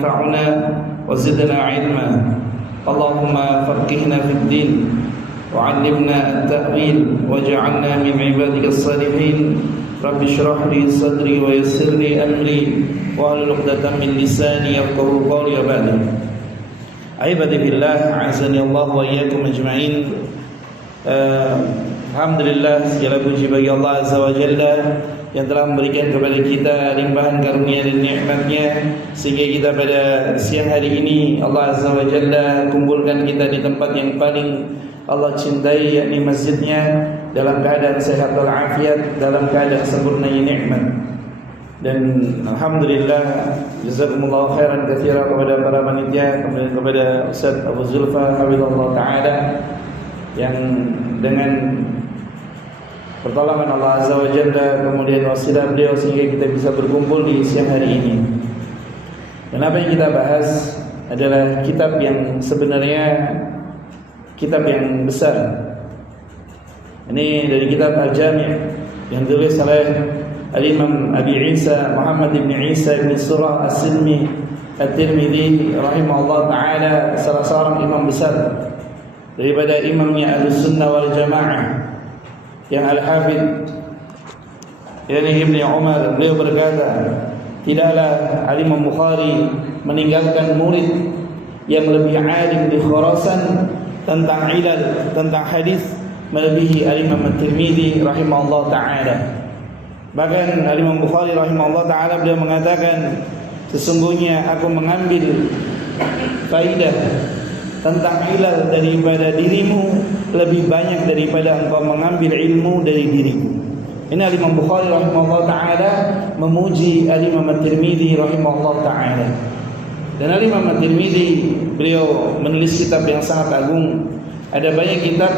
ينفعنا وزدنا علما اللهم فقهنا في الدين وعلمنا التأويل واجعلنا من عبادك الصالحين رب اشرح لي صدري ويسر لي أمري واحلل عقدة من لساني يفقهوا قولي وبعد. عبادي بالله أعزني الله وإياكم أجمعين. Alhamdulillah, segala puji bagi Allah Azza wa Jalla yang telah memberikan kepada kita limpahan karunia dan nikmatnya sehingga kita pada siang hari ini Allah Azza wa Jalla kumpulkan kita di tempat yang paling Allah cintai, yakni masjidnya, dalam keadaan sehat walafiat, dalam keadaan sempurnanya nikmat. Dan alhamdulillah, jazakumullahu khairan katsiran kepada para panitia, kemudian kepada Ustaz Abu Zulfa hafizallahu taala yang dengan pertolongan Allah Azza wa Jalla kemudian wasilah beliau sehingga kita bisa berkumpul di siang hari ini. Dan apa yang kita bahas adalah kitab yang sebenarnya kitab yang besar. Ini dari kitab Al-Jami' yang ditulis oleh Al-Imam Abi Isa Muhammad ibn Isa ibn Surah As-Silmi At-Tirmidzi rahimahullah ta'ala, salah seorang imam besar daripada imamnya Ahlus-Sunnah wal Jamaah yang Al-Hafidh yakni Ibn Umar. Beliau berkata, tidaklah Al-Imam Bukhari meninggalkan murid yang lebih alim di Khurasan tentang ilal, tentang hadis melebihi Al-Imam At-Tirmidzi rahimahullah ta'ala. Bahkan Al-Imam Bukhari rahimahullah ta'ala beliau mengatakan, sesungguhnya aku mengambil faidah tentang ilal daripada dirimu lebih banyak daripada engkau mengambil ilmu dari diriku. Ini Al-Imam Bukhari rahimahullah ta'ala memuji Al-Imam At-Tirmidzi rahimahullah ta'ala. Dan Al-Imam At-Tirmidzi beliau menulis kitab yang sangat agung. Ada banyak kitab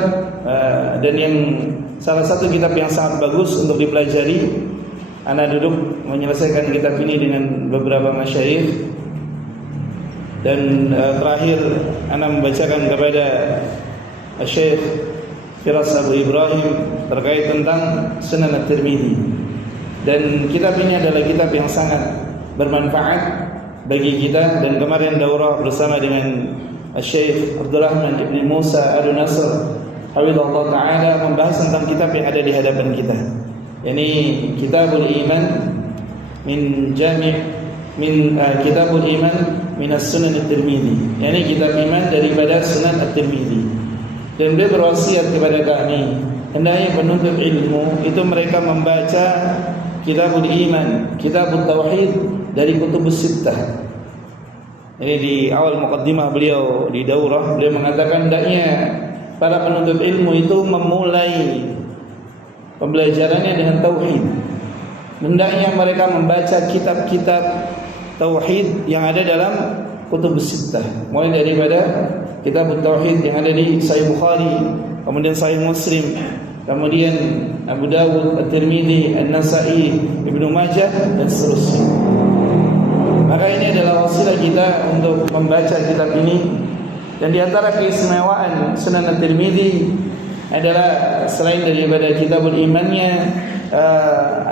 dan yang salah satu kitab yang sangat bagus untuk dipelajari. Ana duduk menyelesaikan kitab ini dengan beberapa masyayikh. Dan terakhir ana membacakan kepada Syekh Firas Abu Ibrahim terkait tentang Sunan At-Tirmidzi. Dan kitab ini adalah kitab yang sangat bermanfaat bagi kita. Dan kemarin daurah bersama dengan Syekh Abdurrahman Ibn Musa Al-Nasr hafizallahu ta'ala membahas tentang kitab yang ada di hadapan kita, yakni Kitabul Iman min Jami' min Kitabul Iman min As-Sunan At-Tirmidzi, yakni kitab iman daripada Sunan At-Tirmidzi. Dan beliau berwasiat kepada kami, hendaknya penuntut ilmu itu mereka membaca Kitabul Iman, Kitabut Tauhid dari Kutubus Sittah. Jadi di awal muqaddimah beliau di daurah, beliau mengatakan hendaknya para penuntut ilmu itu memulai pembelajarannya dengan tauhid. Hendaknya mereka membaca kitab-kitab tauhid yang ada dalam Kutubus Sittah, mulai daripada kitab tauhid yang ada di Sahih Bukhari, kemudian Sahih Muslim, kemudian Abu Dawud, At-Tirmidzi, An-Nasa'i, Ibnu Majah dan seterusnya. Maka ini adalah wasilah kita untuk membaca kitab ini. Dan di antara keistimewaan Sunan At-Tirmidzi adalah selain daripada kitabul imannya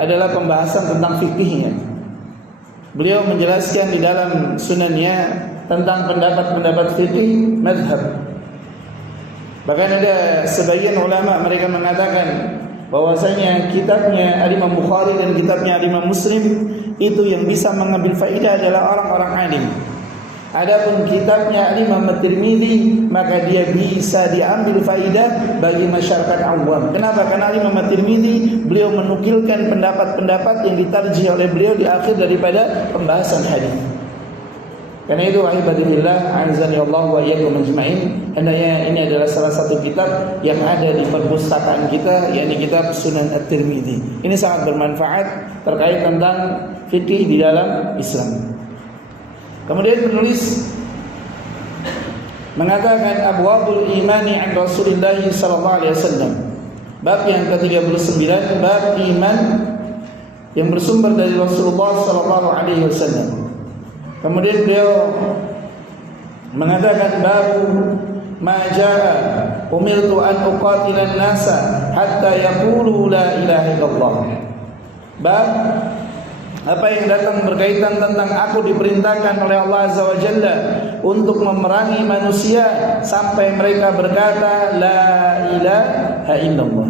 adalah pembahasan tentang fikihnya. Beliau menjelaskan di dalam sunannya tentang pendapat-pendapat fikih mazhab. Bahkan ada sebagian ulama mereka mengatakan bahwasanya kitabnya Al-Imam Bukhari dan kitabnya Al-Imam Muslim itu yang bisa mengambil faedah adalah orang-orang alim. Adapun kitabnya Al-Imam At-Tirmidzi maka dia bisa diambil faedah bagi masyarakat awam. Kenapa? Karena Al-Imam At-Tirmidzi beliau menukilkan pendapat-pendapat yang ditarjih oleh beliau di akhir daripada pembahasan hadis. Karena itu wahibadillah azani Allah wa iyyakum ajma'in, hendaknya ini adalah salah satu kitab yang ada di perpustakaan kita, yakni kitab Sunan At-Tirmidzi. Ini sangat bermanfaat terkait tentang fikih di dalam Islam. Kemudian penulis mengatakan abwabul imani an Rasulillah sallallahu alaihi wasallam. Bab yang ke-39, bab iman yang bersumber dari Rasulullah sallallahu alaihi wasallam. Kemudian beliau mengatakan babu ma jaa umirtu an uqatilan nasa hatta yaqulu la ilaha illallah. Bab apa yang datang berkaitan tentang aku diperintahkan oleh Allah Azza wa Jalla untuk memerangi manusia sampai mereka berkata la ilaha illallah.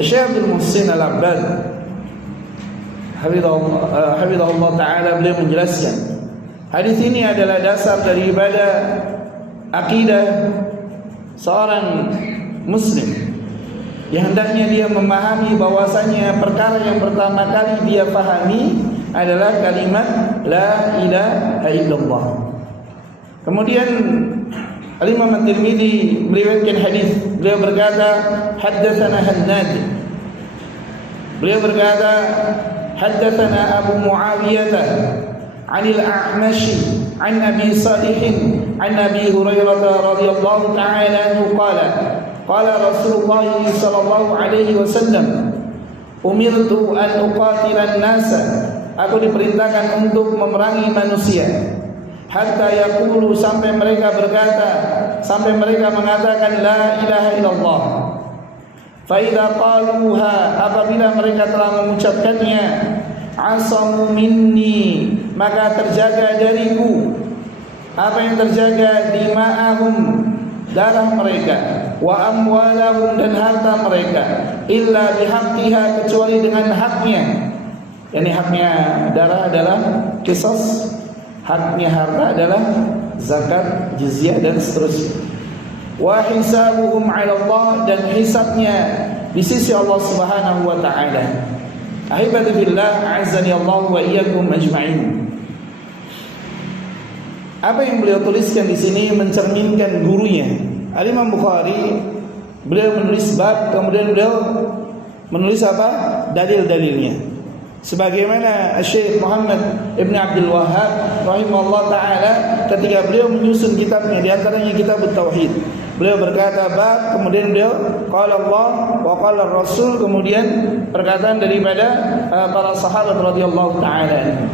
Syekh Abdul Muhsin Al-Abbad hafizahullah ta'ala beliau menjelaskan hadis ini adalah dasar daripada akidah seorang muslim yang hendaknya dia memahami bahwasanya perkara yang pertama kali dia pahami adalah kalimat la ilaha illallah. Kemudian Al-Imam At-Tirmidzi meriwayatkan hadis, beliau berkata haddatsana Hannad, beliau berkata haddatsana Abu Muawiyah an al-A'mash an Abi Salih an Abi Hurairah radhiyallahu ta'ala anhu qala qala Rasulullah sallallahu alaihi wasallam umirtu an uqatila an-nasa, aku diperintahkan untuk memerangi manusia hatta yaqulu, sampai mereka berkata, sampai mereka mengatakan la ilaha illallah. Fa idza qaluha, apabila mereka telah mengucapkannya, asamu minni, maka terjaga dariku. Apa yang terjaga? Dima'ahum, darah mereka, wa amwalahum, dan harta mereka, illa bihaqqiha, kecuali dengan haknya. Yani haknya darah adalah qisas, haknya harta adalah zakat, jizyah, dan seterusnya. Wa hisabuhum 'ala Allah, dan hisabnya di sisi Allah Subhanahu wa taala. Ahibati fillah, a'azzani Allah wa iyyakum ajma'in. Apa yang beliau tuliskan di sini mencerminkan gurunya. Al-Imam Bukhari, beliau menulis bab, kemudian beliau menulis apa? Dalil-dalilnya. Sebagaimana Syekh Muhammad Ibn Abdul Wahhab rahimahullah ta'ala ketika beliau menyusun kitabnya, di antaranya kitab Tauhid, beliau berkata bab, kemudian beliau qala Allah wa qala Rasul, kemudian perkataan daripada para sahabat radhiyallahu ta'ala.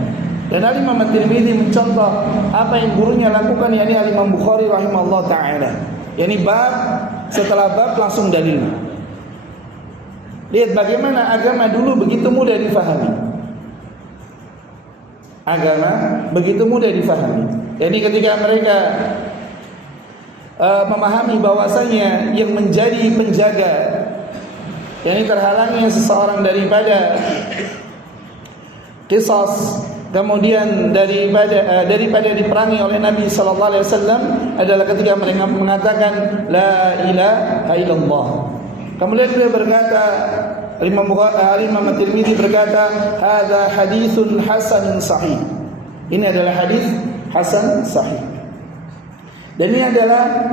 Dan Al-Imam At-Tirmidzi mencontoh apa yang gurunya lakukan, yakni Al-Imam Bukhari rahimahullah ta'ala, yakni bab setelah bab langsung dalil. Lihat bagaimana agama dulu begitu mudah difahami. Agama begitu mudah difahami. Jadi ketika mereka memahami bahwasanya yang menjadi penjaga, yakni terhalangnya seseorang daripada qisas, kemudian daripada diperangi oleh Nabi sallallahu alaihi wasallam adalah ketika mereka mengatakan la ilaha illallah. Kemudian beliau berkata, Imam At-Tirmidzi berkata, hadza haditsun hasanun sahih. Ini adalah hadis hasan sahih. Dan ini adalah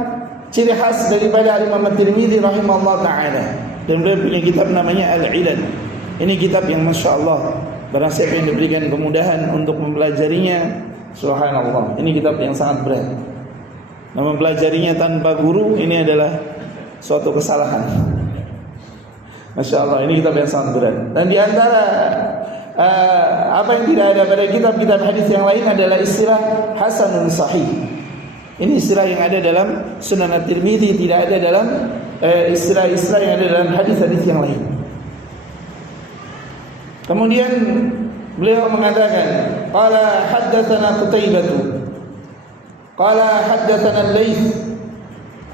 ciri khas daripada Imam At-Tirmidzi rahimahullah taala. Dan beliau punya kitab namanya Al-Ilal. Ini kitab yang masya-Allah, barang siapa yang diberikan kemudahan untuk mempelajarinya, subhanallah, ini kitab yang sangat berat. Nah, mempelajarinya tanpa guru ini adalah suatu kesalahan. Masya Allah, ini kitab yang sangat berat. Dan di antara apa yang tidak ada pada kitab-kitab hadis yang lain adalah istilah hasanun sahih. Ini istilah yang ada dalam Sunan At-Tirmidzi, tidak ada dalam istilah-istilah yang ada dalam hadis-hadis yang lain. Kemudian beliau mengatakan, qala haddatsana Qutaibah, qala haddatsana Al-Laits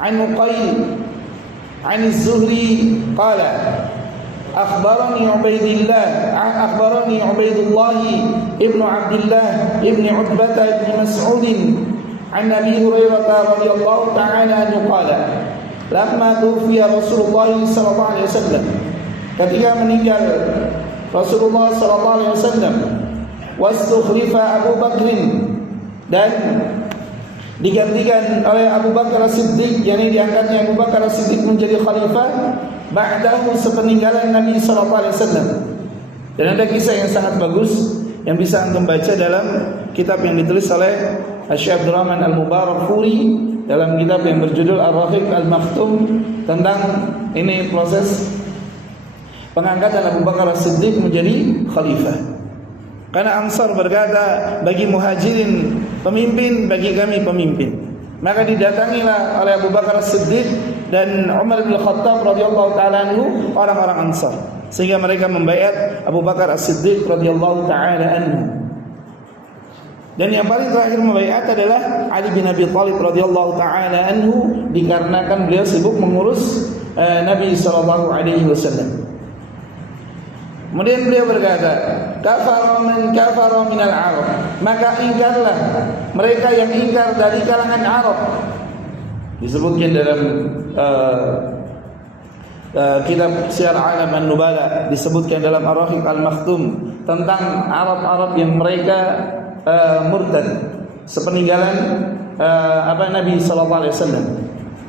an Muqayl an Az-Zuhri qala akhbarani Ubaidullah ibn Abdullah ibn Utbah ibn Mas'ud an Abi Hurairah radhiyallahu ta'ala anhu qala lamma tufiya Rasulullah sallallahu alaihi wasallam, ketika meninggal Rasulullah sallallahu alaihi wasallam, wastukhlifa Abu Bakr, dan digantikan oleh Abu Bakar As-Siddiq, yakni diangkatnya Abu Bakar As-Siddiq menjadi khalifah ba'dahu, sepeninggalan Nabi sallallahu alaihi wasallam. Dan ada kisah yang sangat bagus yang bisa antum baca dalam kitab yang ditulis oleh Syekh Abdul Rahman Al-Mubarakfuri dalam kitab yang berjudul Ar-Rahiq Al-Maktum, tentang ini proses pengangkatan Abu Bakar As-Siddiq menjadi khalifah. Karena Ansar berkata, bagi Muhajirin pemimpin, bagi kami pemimpin. Maka didatangilah oleh Abu Bakar As-Siddiq dan Umar bin Khattab radhiyallahu ta'ala anhu orang-orang Ansar. sehingga mereka membaiat Abu Bakar As-Siddiq radhiyallahu taala anhu. Dan yang paling terakhir membaiat adalah Ali bin Abi Thalib radhiyallahu taala anhu, dikarenakan beliau sibuk mengurus Nabi sallallahu alaihi wasallam. Kemudian beliau berkata, kafara man kafara minal Arab, maka ingkarlah mereka yang ingkar dari kalangan Arab. Disebutkan dalam kitab Syiar Alam An-Nubala, disebutkan dalam Ar-Rahiq Al-Makhtum tentang Arab-Arab yang mereka murtad sepeninggalan Nabi sallallahu alaihi wasallam.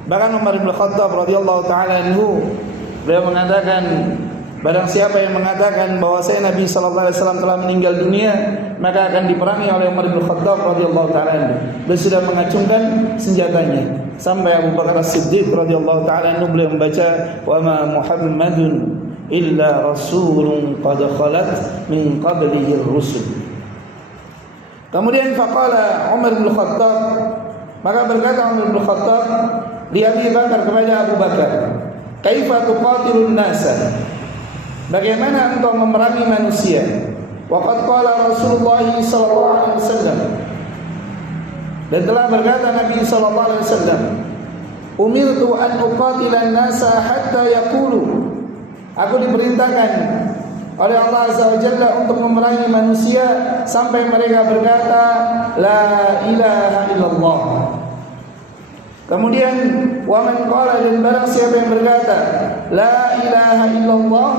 Bahkan Umar bin Khattab radhiyallahu taala anhu, beliau mengatakan, barang siapa yang mengatakan bahwa Nabi sallallahu alaihi wasallam telah meninggal dunia, maka akan diperangi oleh Umar bin Khattab radhiyallahu taala anhu. Beliau sudah mengacungkan senjatanya sampai Abu Bakar As-Siddiq radhiyallahu taala anhu beliau membaca, wa ma Muhammadun illa rasulun qad khalat min qablihi ar-rusul. Kemudian faqala Umar bin Khattab, maka berkata Umar bin Khattab li Abi Bakar kepada Abu Bakar, kaifa tuqatilun nasa, bagaimana engkau memerangi manusia? Waqad qala Rasulullah sallallahu alaihi wasallam, dan telah berkata Nabi sallallahu alaihi wasallam, umirtu an uqatila an-nasa hatta yaqulu, aku diperintahkan oleh Allah Azza wa Jalla untuk memerangi manusia sampai mereka berkata la ilaha illallah. Kemudian wa man qala, dan barang siapa yang berkata la ilaha illallah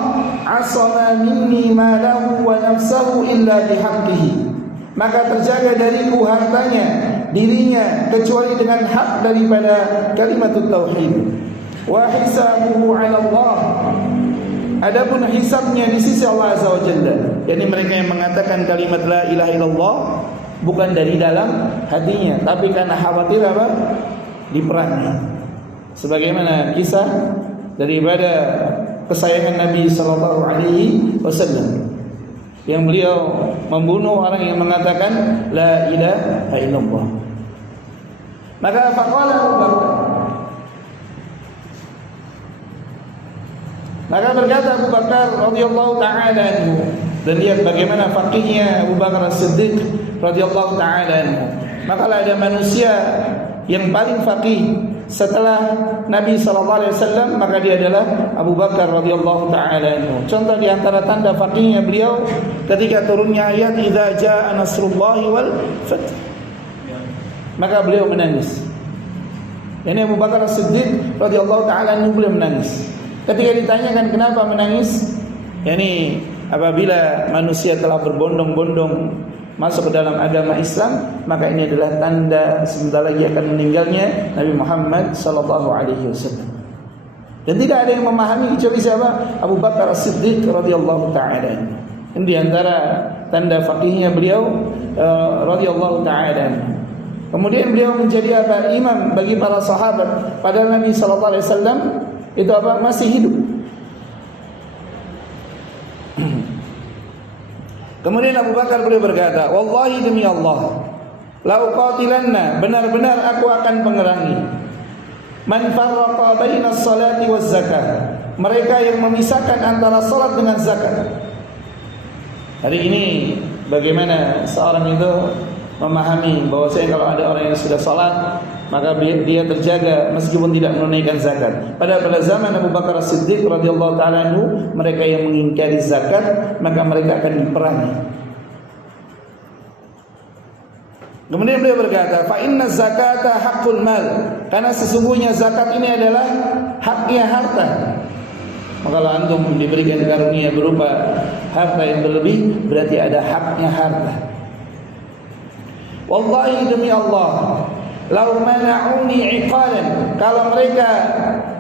asama minni ma lahu wa nafsuhu illa bihaqqihi, maka terjaga dariku hartanya, dirinya, kecuali dengan hak daripada kalimatut tauhid. Wa hisabuhu 'ala Allah, adapun hisabnya di sisi Allah Azza wa Jalla. Jadi mereka yang mengatakan kalimat la ilaha illallah bukan dari dalam hatinya, tapi karena khawatir apa? Diperangi. Sebagaimana kisah daripada kesayangan Nabi sallallahu alaihi wasallam yang beliau membunuh orang yang mengatakan la ilaha illallah. Maka faqala Abu Bakar, maka berkata Abu Bakar radhiyallahu taala anhu, dan lihat bagaimana faqihnya Abu Bakar As-Siddiq radhiyallahu taala anhu. Maka ada manusia yang paling faqih setelah Nabi sallallahu alaihi wasallam, maka dia adalah Abu Bakar radhiyallahu taala anhu. Contoh di antara tanda faqihnya beliau ketika turunnya ayat idza jaa nasrullahi wal fath, maka beliau menangis. Ini Abu Bakar As-Siddiq radhiyallahu taala anhu, beliau menangis. Ketika ditanyakan kenapa menangis, yakni apabila manusia telah berbondong-bondong masuk ke dalam agama Islam, maka ini adalah tanda sebentar lagi akan meninggalnya Nabi Muhammad sallallahu alaihi wasallam. Dan tidak ada yang memahami kecuali siapa? Abu Bakar As-Siddiq radhiyallahu taala. Ini di antara tanda faqihnya beliau radhiyallahu taala. Kemudian beliau menjadi apa? Imam bagi para sahabat, padahal Nabi sallallahu alaihi wasallam itu apa? Masih hidup. Kemudian Abu Bakar beliau berkata, wallahi demi Allah, la uqatilanna, benar-benar aku akan pengerangi, man farraqa baina as-salati waz zakat, mereka yang memisahkan antara salat dengan zakat. Hari ini bagaimana seorang itu memahami bahwasanya kalau ada orang yang sudah salat, maka dia terjaga meskipun tidak menunaikan zakat. Pada zaman Abu Bakar As-Siddiq radhiyallahu taala anhu, mereka yang mengingkari zakat, maka mereka akan diperangi. Kemudian beliau berkata, fa inna zakata haqqul mal, karena sesungguhnya zakat ini adalah haknya harta. Maka kalau antum diberikan karunia berupa harta yang berlebih, berarti ada haknya harta. Wallahi demi Allah, lau mana'uni iqalan, kalau mereka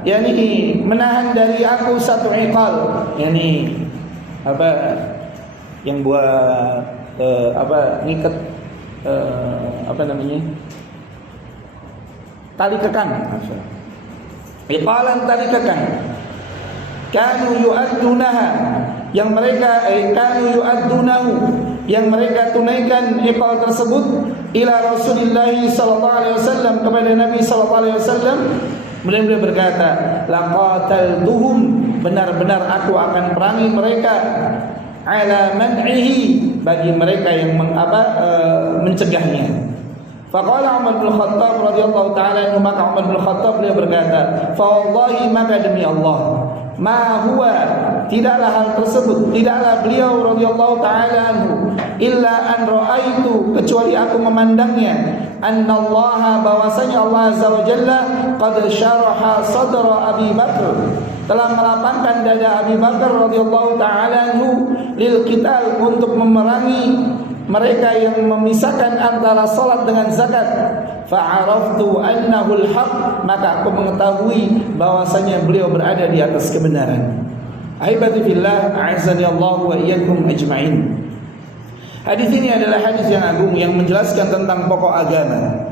yakni menahan dari aku satu iqal, yakni apa yang buat ngikat apa namanya, tali kekang, iqalan tali kekang, kanu yu'addunaha, yang mereka kanu yu'addunahu, yang mereka tunaikan iqal tersebut ila Rasulullah sallallahu alaihi wasallam, kepada Nabi sallallahu alaihi wasallam. Beliau berkata, laqataltuhum benar-benar aku akan perangi mereka ala man'ihi, bagi mereka yang mencegahnya. Faqala Umar bin Khattab radhiyallahu taala anhu, maka Umar bin Khattab beliau berkata, fa wallahi, maka demi Allah, ma huwa, tidaklah hal tersebut, tidaklah beliau radhiyallahu taala anhu, illa an raaitu, kecuali aku memandangnya, annallaha, bahwasanya Allah azza wa jalla qad syaraha sadra Abi Bakar, telah melapangkan dada Abi Bakar radhiyallahu taala anhu lil qital, untuk memerangi mereka yang memisahkan antara salat dengan zakat. Fa'araftu annahu al-haq, maka aku mengetahui bahwasanya beliau berada di atas kebenaran. Ahibati fillah, a'azzani Allah wa iyyakum ajma'in. Hadis ini adalah hadis yang agung yang menjelaskan tentang pokok agama.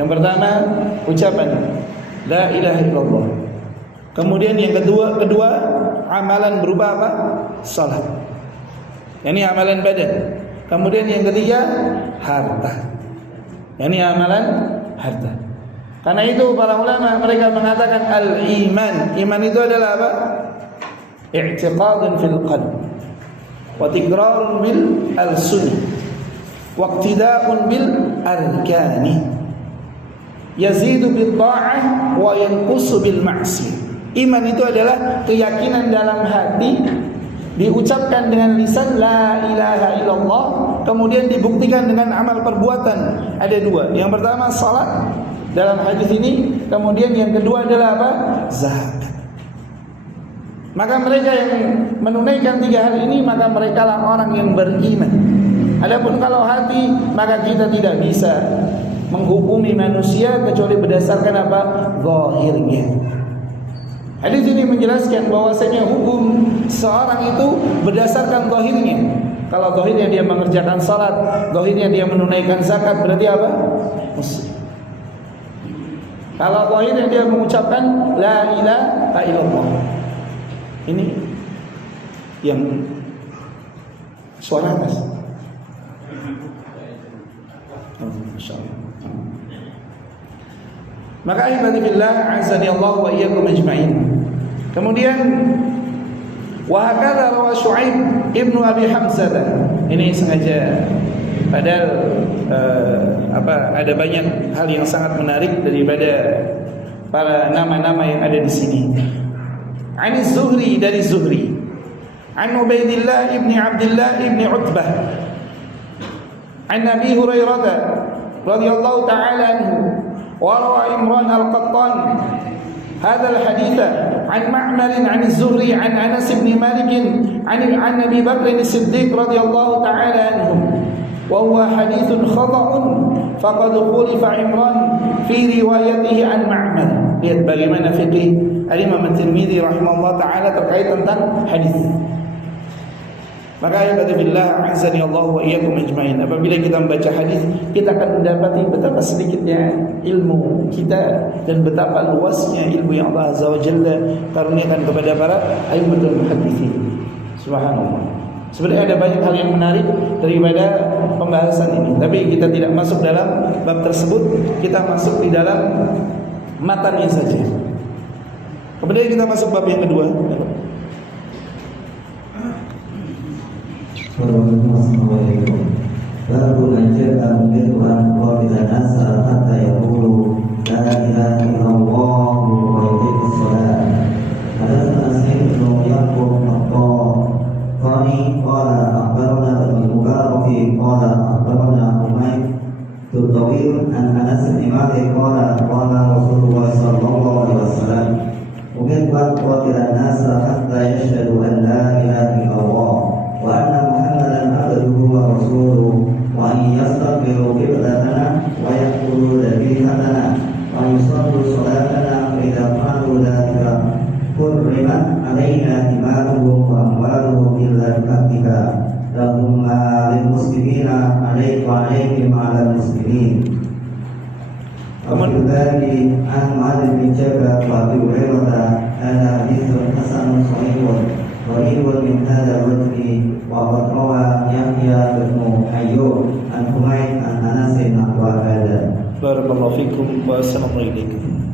Yang pertama, ucapan la ilaha illallah. Kemudian yang kedua amalan berupa apa? Salat. Ini amalan badan. Kemudian yang ketiga, harta. Ini amalan harta. Karena itu para ulama mereka mengatakan al-iman. Iman itu adalah apa? I'tiqadun fil qalb, wa tikrarun bil al-sunnah, wa iqtida'un bil arkani, yazidu bil ta'ah wa yanqusu bil ma'siyah. Iman itu adalah keyakinan dalam hati, diucapkan dengan lisan la ilaha illallah, kemudian dibuktikan dengan amal perbuatan. Ada dua. Yang pertama salat dalam hadis ini, kemudian yang kedua adalah apa? Zakat. Maka mereka yang menunaikan tiga hal ini, maka mereka lah orang yang beriman. Adapun kalau hati, maka kita tidak bisa menghukumi manusia kecuali berdasarkan apa? Zahirnya. Hadis ini menjelaskan bahwasanya hukum seorang itu berdasarkan zahirnya. Kalau zahirnya dia mengerjakan salat, zahirnya dia menunaikan zakat, berarti apa? Muslim. Kalau zahirnya dia mengucapkan la ilaha illallah, ini yang suara atas. Masyaallah. Maka ibadi billah, azani Allah wa iyyakum ajma'in. Kemudian wa hakadha rawa Syu'aib ibnu Abi Hamzah. Ini sengaja, padahal ada banyak hal yang sangat menarik daripada para nama-nama yang ada di sini. An Zuhri, dari Zuhri. An Ubaidillah ibni Abdullah ibni Utbah. An Abi Hurairah radhiyallahu ta'ala anhu. وروى عمران القطان هذا الحديث عن معمر عن الزهري عن أنس بن مالك عن أبي بكر الصديق رضي الله تعالى عنه وهو حديث خطأ فقد خلف عمران في روايته عن معمر. Lihat bagaimana fikih Al-Imam At-Tirmidzi rahimahullah ta'ala terkait tentang hadis. Maka ya billah, azani Allah wa iyyakum ajma'in. Apabila kita membaca hadis, kita akan mendapati betapa sedikitnya ilmu kita dan betapa luasnya ilmu yang Allah Azza wa Jalla karuniakan kepada para a'immatul muhadditsin. Subhanallah. Sebenarnya ada banyak hal yang menarik daripada pembahasan ini, tapi kita tidak masuk dalam bab tersebut, kita masuk di dalam matanya saja. Kemudian kita masuk bab yang kedua. Assalamualaikum. Baru aja umirtu an qala nasa hatta yaqulu la ilaha illallah wa yuqimus shalah. Hadatsana Sa'id bin Yaqub qani qala akhbarana al-Mubarak qala akhbarana Umayr Tutawil an Anas bin Malik qala qala Rasulullah sallallahu alaihi wasallam umirtu an qala nasa hatta yashhadu an la ilaha illallah wa anna Muhammadan abduhu wa rasuluhu wa an yastaghfiru qiblatana wa yaqulu dhabihatana wa yusallu salatana fa idza qalu dhalika hurrimat alaina dima'uhum wa amwaluhum illa bihaqqika lahum lil muslimina alaika wa alaihim ala muslimin. Kemudian an Mu'adz bin Jabal wa Abi Hurairah ada haditsun hasanun sahihun وَإِنْ مِنْ هَذَا الرَّجُلِ وَقَدْ رَوَى يَحْيَى بْنُ أَيُّوبَ عَنْ حُمَيْدٍ عَنْ أَنَسٍ نَحْوَ هَذَا. Barakallahu fikum wa assalamu alaikum.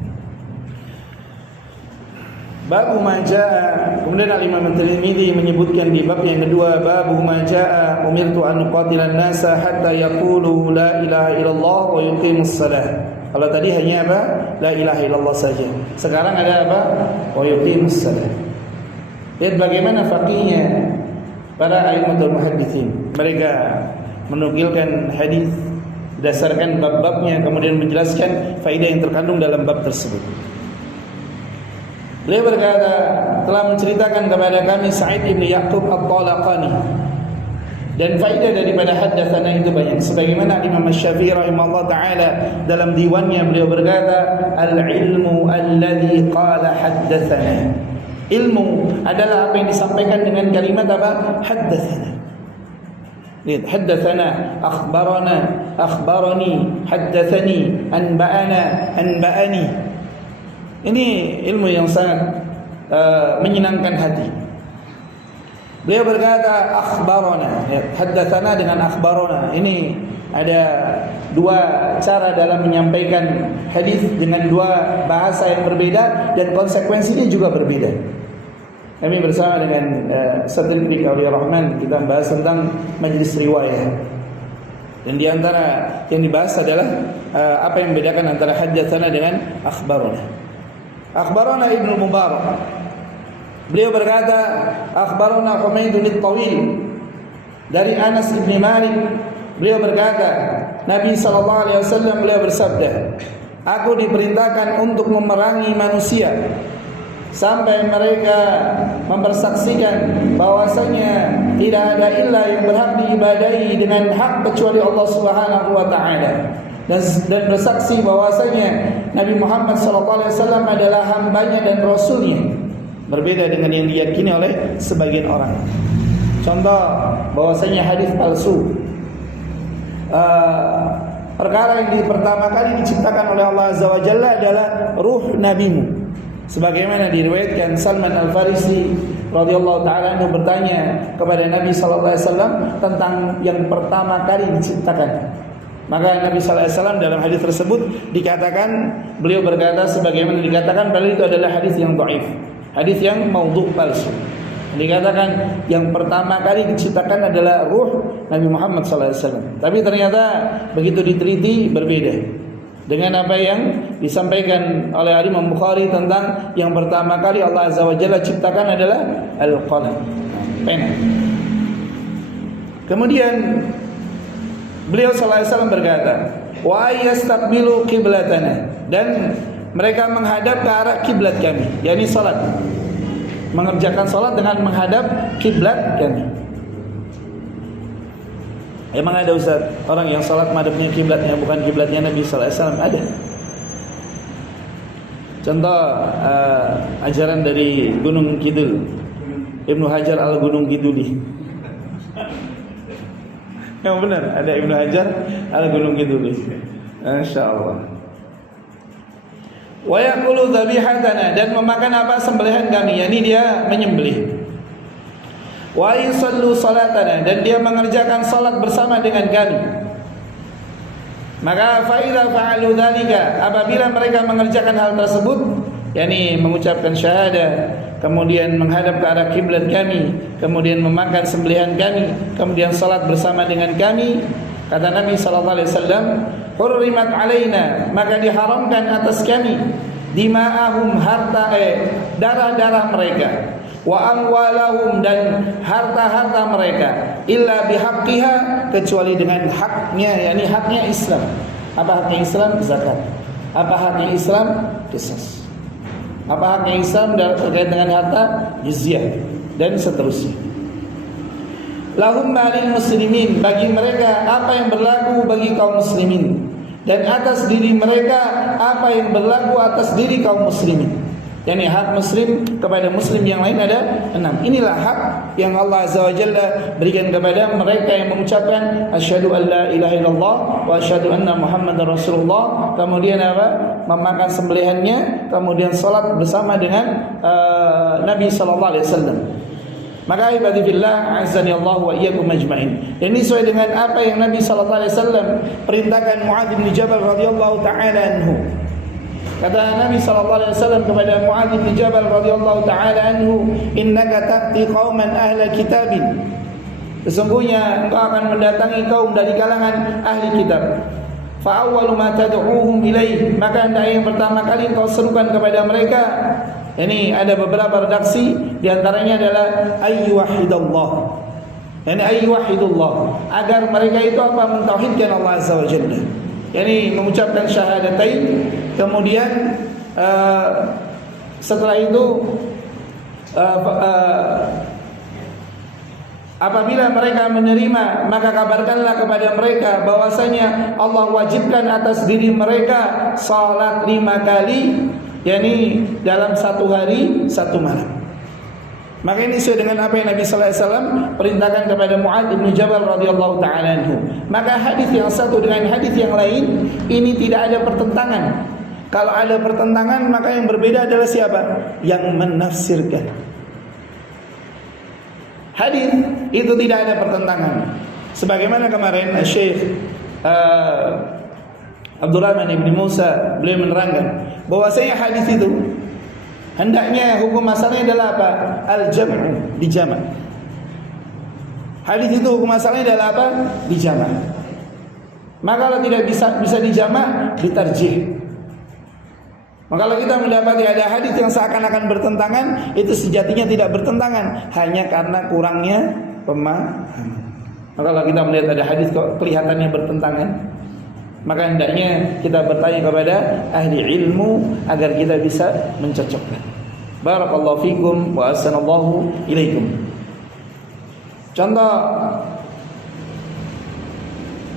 Babu ma jaa. Kemudian Al-Imam At-Tirmidzi menyebutkan di bab yang kedua, babu ma jaa umirtu an uqatilan nasa hatta yaqulu la ilaha illallah wa yuqimus salah. Kalau tadi hanya apa? La ilaha illallah saja. Sekarang ada apa? Wa yuqimus salah. Lihat bagaimana faqihnya para a'immatul muhadditsin. Mereka menukilkan hadis berdasarkan bab-babnya, kemudian menjelaskan faedah yang terkandung dalam bab tersebut. Beliau berkata, telah menceritakan kepada kami Sa'id bin Yaqub At-Talaqani, dan faedah daripada haddatsana itu banyak. Sebagaimana Imam Syafi'i rahimahullah taala dalam diwannya beliau berkata, al-ilmu alladhi qala haddatsana. Ilmu adalah apa yang disampaikan dengan kalimat apa? Haddatsana. Lihat, haddatsana, akhbarana, akhbarani, haddatsani, anba'ana, anba'ani. Ini ilmu yang sangat menyenangkan hati. Beliau berkata akhbarana, ya, haddatsana dengan akhbarana. Ini ada dua cara dalam menyampaikan hadis dengan dua bahasa yang berbeda dan konsekuensinya juga berbeda. Kami bersama dengan Satil bin Aulia Rahman kita membahas tentang majlis riwayah. Dan di antara yang dibahas adalah apa yang membedakan antara haddatsana dengan akhbarana. Akhbarana Ibnu Mubarak. Beliau berkata, akhbarana Humaydun At-Tawil. Dari Anas bin Malik, beliau berkata, Nabi sallallahu alaihi wasallam beliau bersabda, aku diperintahkan untuk memerangi manusia sampai mereka mempersaksikan bahwasanya tidak ada ilah yang berhak diibadahi dengan hak kecuali Allah Subhanahu wa taala. Dan bersaksi bahwasanya Nabi Muhammad SAW adalah hambanya dan rasulnya. Berbeda dengan yang diyakini oleh sebagian orang. Contoh bahwasanya hadis palsu. Perkara yang pertama kali diciptakan oleh Allah Azza wa Jalla adalah ruh nabimu. Sebagaimana diriwayatkan Salman Al-Farisi radhiyallahu taala anhu bertanya kepada Nabi sallallahu alaihi wasallam tentang yang pertama kali diciptakan. Maka Nabi sallallahu alaihi wasallam dalam hadis tersebut dikatakan, beliau berkata sebagaimana dikatakan, padahal itu adalah hadis yang dhaif, hadis yang maudhu' palsu. Dikatakan yang pertama kali diciptakan adalah ruh Nabi Muhammad sallallahu alaihi wasallam. Tapi ternyata begitu diteliti berbeda dengan apa yang disampaikan oleh Imam Bukhari tentang yang pertama kali Allah Azza wa Jalla ciptakan adalah al-qalam, pena. Kemudian beliau sallallahu alaihi wasallam berkata, wa yastaqbilu qiblatana, dan mereka menghadap ke arah kiblat kami, yakni salat. Mengerjakan salat dengan menghadap kiblat kami. Emang ada Ustaz orang yang salat madhabnya kiblatnya bukan kiblatnya Nabi sallallahu alaihi wasallam? Ada. Contoh ajaran dari Gunung Kidul, Ibnu Hajar Al-Gunung Kiduli. Yang benar, ada Ibnu Hajar Al-Gunung Kiduli. Insyaallah. Wa yaqulu dhabihatana, dan memakan apa sembelihan kami, yakni dia menyembelih. Wa yusallu salatana, dan dia mengerjakan salat bersama dengan kami. Maka fa idza fa'alu dzalika, apabila mereka mengerjakan hal tersebut, yakni mengucapkan syahadah, kemudian menghadap ke arah kiblat kami, kemudian memakan sembelihan kami, kemudian salat bersama dengan kami, kata Nabi sallallahu alaihi wasallam, hurrimat alaina, maka diharamkan atas kami dima'ahum, harta darah-darah mereka, wa amwalahum, dan harta-harta mereka, illa bihaqqiha, kecuali dengan haknya, yakni haknya Islam. Apa haknya Islam? Zakat. Apa haknya Islam? Qisas. Apa haknya Islam terkait dengan harta? Jizyah, dan seterusnya. Lahum ma'alil muslimin, bagi mereka apa yang berlaku bagi kaum muslimin, dan atas diri mereka apa yang berlaku atas diri kaum muslimin. Yani hak muslim kepada muslim yang lain ada 6. Inilah hak yang Allah Azza wa Jalla berikan kepada mereka yang mengucapkan asyhadu an la ilaha illallah wa asyhadu anna Muhammadar Rasulullah, kemudian apa? Memakan sembelihannya, kemudian salat bersama dengan Nabi sallallahu alaihi wasallam. Maka ibadillah azani Allah wa iyyakum ajmain. Ini sesuai dengan apa yang Nabi sallallahu alaihi wasallam perintahkan Muadz bin Jabal radhiyallahu taala anhu. Kata Nabi SAW kepada Mu'adz bin Jabal radhiyallahu taala anhu, "Innaka ta'ti qauman ahla kitabin." Sesungguhnya engkau akan mendatangi kaum dari kalangan ahli kitab. Fa awwalu ma tad'uuhum ilaih, maka hendaknya yang pertama kali engkau serukan kepada mereka. Ini ada beberapa redaksi, di antaranya adalah ayyuhidallah. Yani ayyuhidullah, agar mereka itu apa? Mentauhidkan Allah Azza wa Jalla. Yani mengucapkan syahadatain, kemudian setelah itu apabila mereka menerima, maka kabarkanlah kepada mereka bahwasanya Allah wajibkan atas diri mereka salat 5 kali, yakni dalam 1 hari 1 malam. Maka ini sesuai dengan apa yang Nabi sallallahu alaihi wasallam perintahkan kepada Mu'adz bin Jabal radhiyallahu taala anhu. Maka hadis yang satu dengan hadis yang lain ini tidak ada pertentangan. Kalau ada pertentangan, maka yang berbeda adalah siapa? Yang menafsirkan. Hadis itu tidak ada pertentangan. Sebagaimana kemarin Syekh Abdurrahman ibn Musa beliau menerangkan bahwasanya hadis itu hendaknya hukum masalahnya adalah apa? Al-jam'u, dijamak. Hadis itu hukum masalahnya adalah apa? Dijamak. Maka kalau tidak bisa dijamak, ditarjih. Maka kalau kita mendapati ada hadis yang seakan-akan bertentangan, itu sejatinya tidak bertentangan, hanya karena kurangnya pemahaman. Maka kalau kita melihat ada hadis kok kelihatannya bertentangan, maka hendaknya kita bertanya kepada ahli ilmu agar kita bisa mencocokkan. Barakallahu fikum wa ahsanallahu ilaikum. Contoh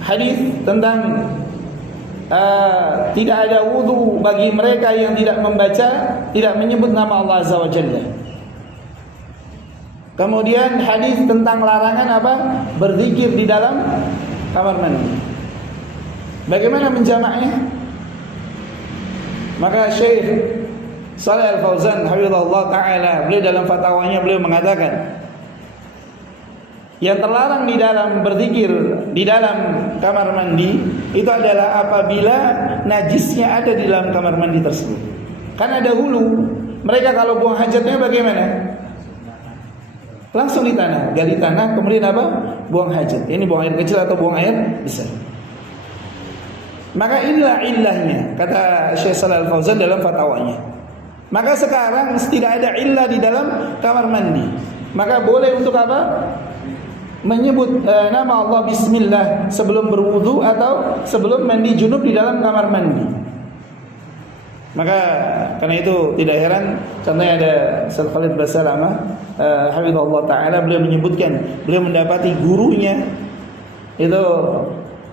hadis tentang tidak ada wudu bagi mereka yang tidak membaca, tidak menyebut nama Allah Azza wa Jalla. Kemudian hadis tentang larangan apa? Berzikir di dalam kamar mandi. Bagaimana menjamaknya? Maka Syekh Shalih Al-Fauzan hafizahullah taala beliau dalam fatwanya beliau mengatakan yang terlarang di dalam berzikir di dalam kamar mandi itu adalah apabila najisnya ada di dalam kamar mandi tersebut. Kan ada hulu. Mereka kalau buang hajatnya bagaimana? Langsung di tanah, gali tanah, kemudian apa? Buang hajat. Ini buang air kecil atau buang air besar. Maka inilah illahnya, kata Syekh Shalih Al-Fauzan dalam fatwanya. Maka sekarang tidak ada illah di dalam kamar mandi. Maka boleh untuk apa? Menyebut nama Allah bismillah sebelum berwudu atau sebelum mandi junub di dalam kamar mandi. Maka karena itu tidak heran contohnya ada Ustaz Khalid Basalamah hafizahullah taala beliau menyebutkan beliau mendapati gurunya itu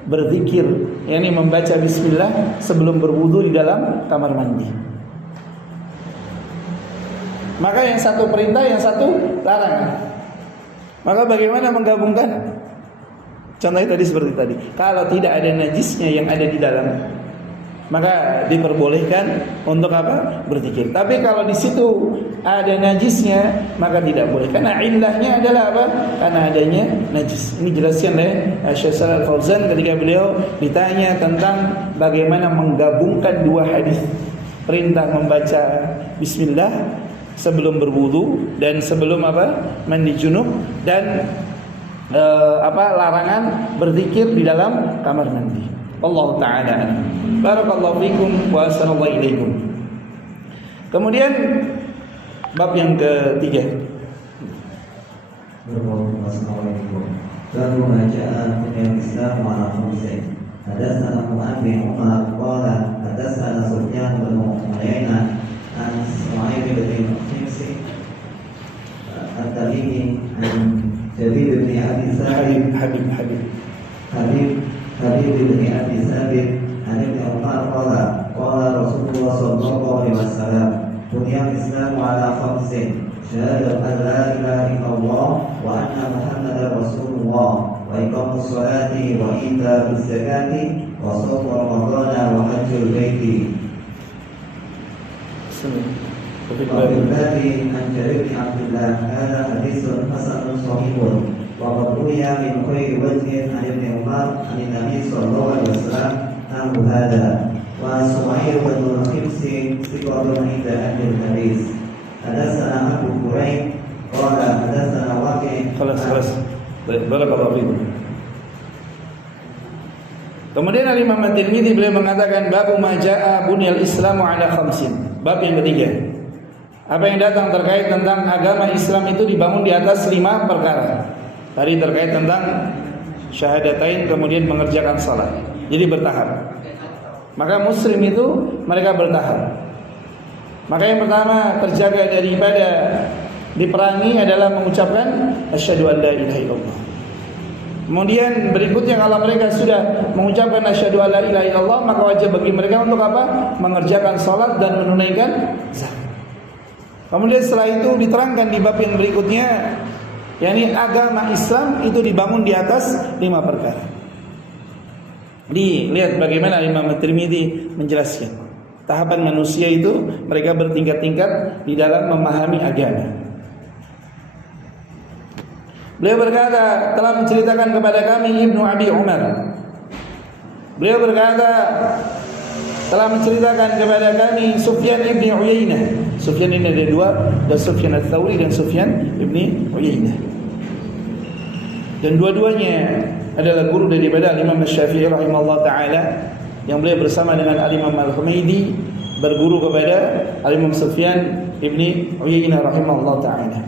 berzikir, yakni membaca bismillah sebelum berwudu di dalam kamar mandi. Maka yang satu perintah, yang satu larangan. Maka bagaimana menggabungkan? Contohnya tadi seperti tadi. Kalau tidak ada najisnya yang ada di dalam, maka diperbolehkan untuk apa? Berzikir. Tapi kalau di situ ada najisnya, maka tidak boleh. Karena illahnya adalah apa? Karena adanya najis. Ini jelaskan oleh Syekh Shalih Al-Fauzan ketika beliau ditanya tentang bagaimana menggabungkan dua hadis. Perintah membaca bismillah sebelum berwudu dan sebelum apa? Mandi junub, dan larangan berzikir di dalam kamar mandi. Allah taala. Barakallahu fikum wa assalamualaikum ilaikum. Kemudian bab yang ketiga. Assalamualaikum. Baru bacaan hukum Islam ala khamsin. Hadatsana Mu'adz bin Umar qala hadatsana Sufyan bin Uyainah an Su'aib bin Himsi at-Tamimi an Jabir bin Abi Sa'id Habib bin Abi Sabit an Ibn Umar qala Rasulullah sallallahu alaihi wasallam buniyal Islam ala khamsin syahadatu an la ilaha illallah wa anna Muhammadar Rasulullah wa iqamus salati wa ita'uz zakati wa shaum Ramadan wa hajjul baiti. Wabillahi an Jarir bin Abdullah hadza haditsun hasanun sahihun wa qad ruwiya min khairi wajhin an Ibn Umar an Nabi sallallahu alaihi wasallam anhu hadza wa Suhail bin Khimsi siqatun inda ahli hadis. Hadatsana Abu Quraib qala hadatsana Waqi'. Khalas. Barakallahu fiikum. Kemudian Imam At-Tirmidzi beliau mengatakan babu ma jaa bunyal Islamu ala khamsin. Bab yang ketiga. Apa yang datang terkait tentang agama Islam itu dibangun di atas 5 perkara. Tadi terkait tentang syahadatain, kemudian mengerjakan salat. Jadi bertahap. Maka muslim itu mereka bertahap. Maka yang pertama terjaga daripada diperangi adalah mengucapkan asyhadu an la ilaha illallah. Kemudian berikutnya kalau mereka sudah mengucapkan asyhadu an la ilaha illallah, maka wajib bagi mereka untuk apa? Mengerjakan salat dan menunaikan zakat. Kemudian setelah itu diterangkan di bab yang berikutnya, yakni agama Islam itu dibangun di atas 5 perkara. Dilihat bagaimana Imam At-Tirmidzi menjelaskan. Tahapan manusia itu mereka bertingkat-tingkat di dalam memahami agama. Beliau berkata, telah menceritakan kepada kami Ibnu Abi Umar. Beliau berkata, telah menceritakan kepada kami Sufyan ibni Uyainah. Sufyan ini ada 2, dan Sufyan Ats-Tsauri dan Sufyan ibni Uyainah. Dan dua-duanya adalah guru daripada Imam Syafi'i rahimahullah ta'ala, yang beliau bersama dengan Imam Al-Humaidi berguru kepada Imam Sufyan ibni Uyainah rahimahullah ta'ala.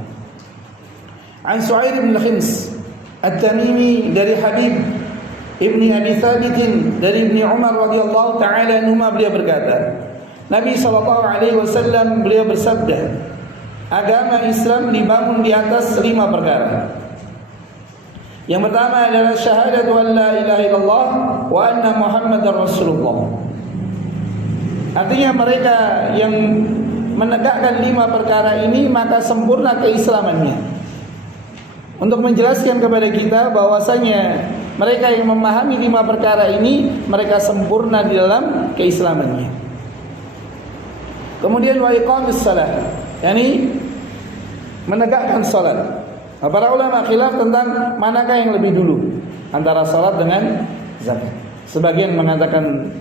An Su'air bin Khims At-Tamimi dari Habib ibni Abi Thabit dari Ibni Umar radhiyallahu ta'ala anhuma, beliau berkata, Nabi SAW beliau bersabda, agama Islam dibangun di atas 5 perkara. Yang pertama adalah syahadatu an la ilaha illallah wa anna Muhammadar Rasulullah. Artinya mereka yang menegakkan 5 perkara ini maka sempurna keislamannya. Untuk menjelaskan kepada kita bahwasanya mereka yang memahami 5 perkara ini mereka sempurna di dalam keislamannya. Kemudian wa iqamis shalah, yakni menegakkan salat. Para ulama khilaf tentang manakah yang lebih dulu antara salat dengan zakat. Sebagian mengatakan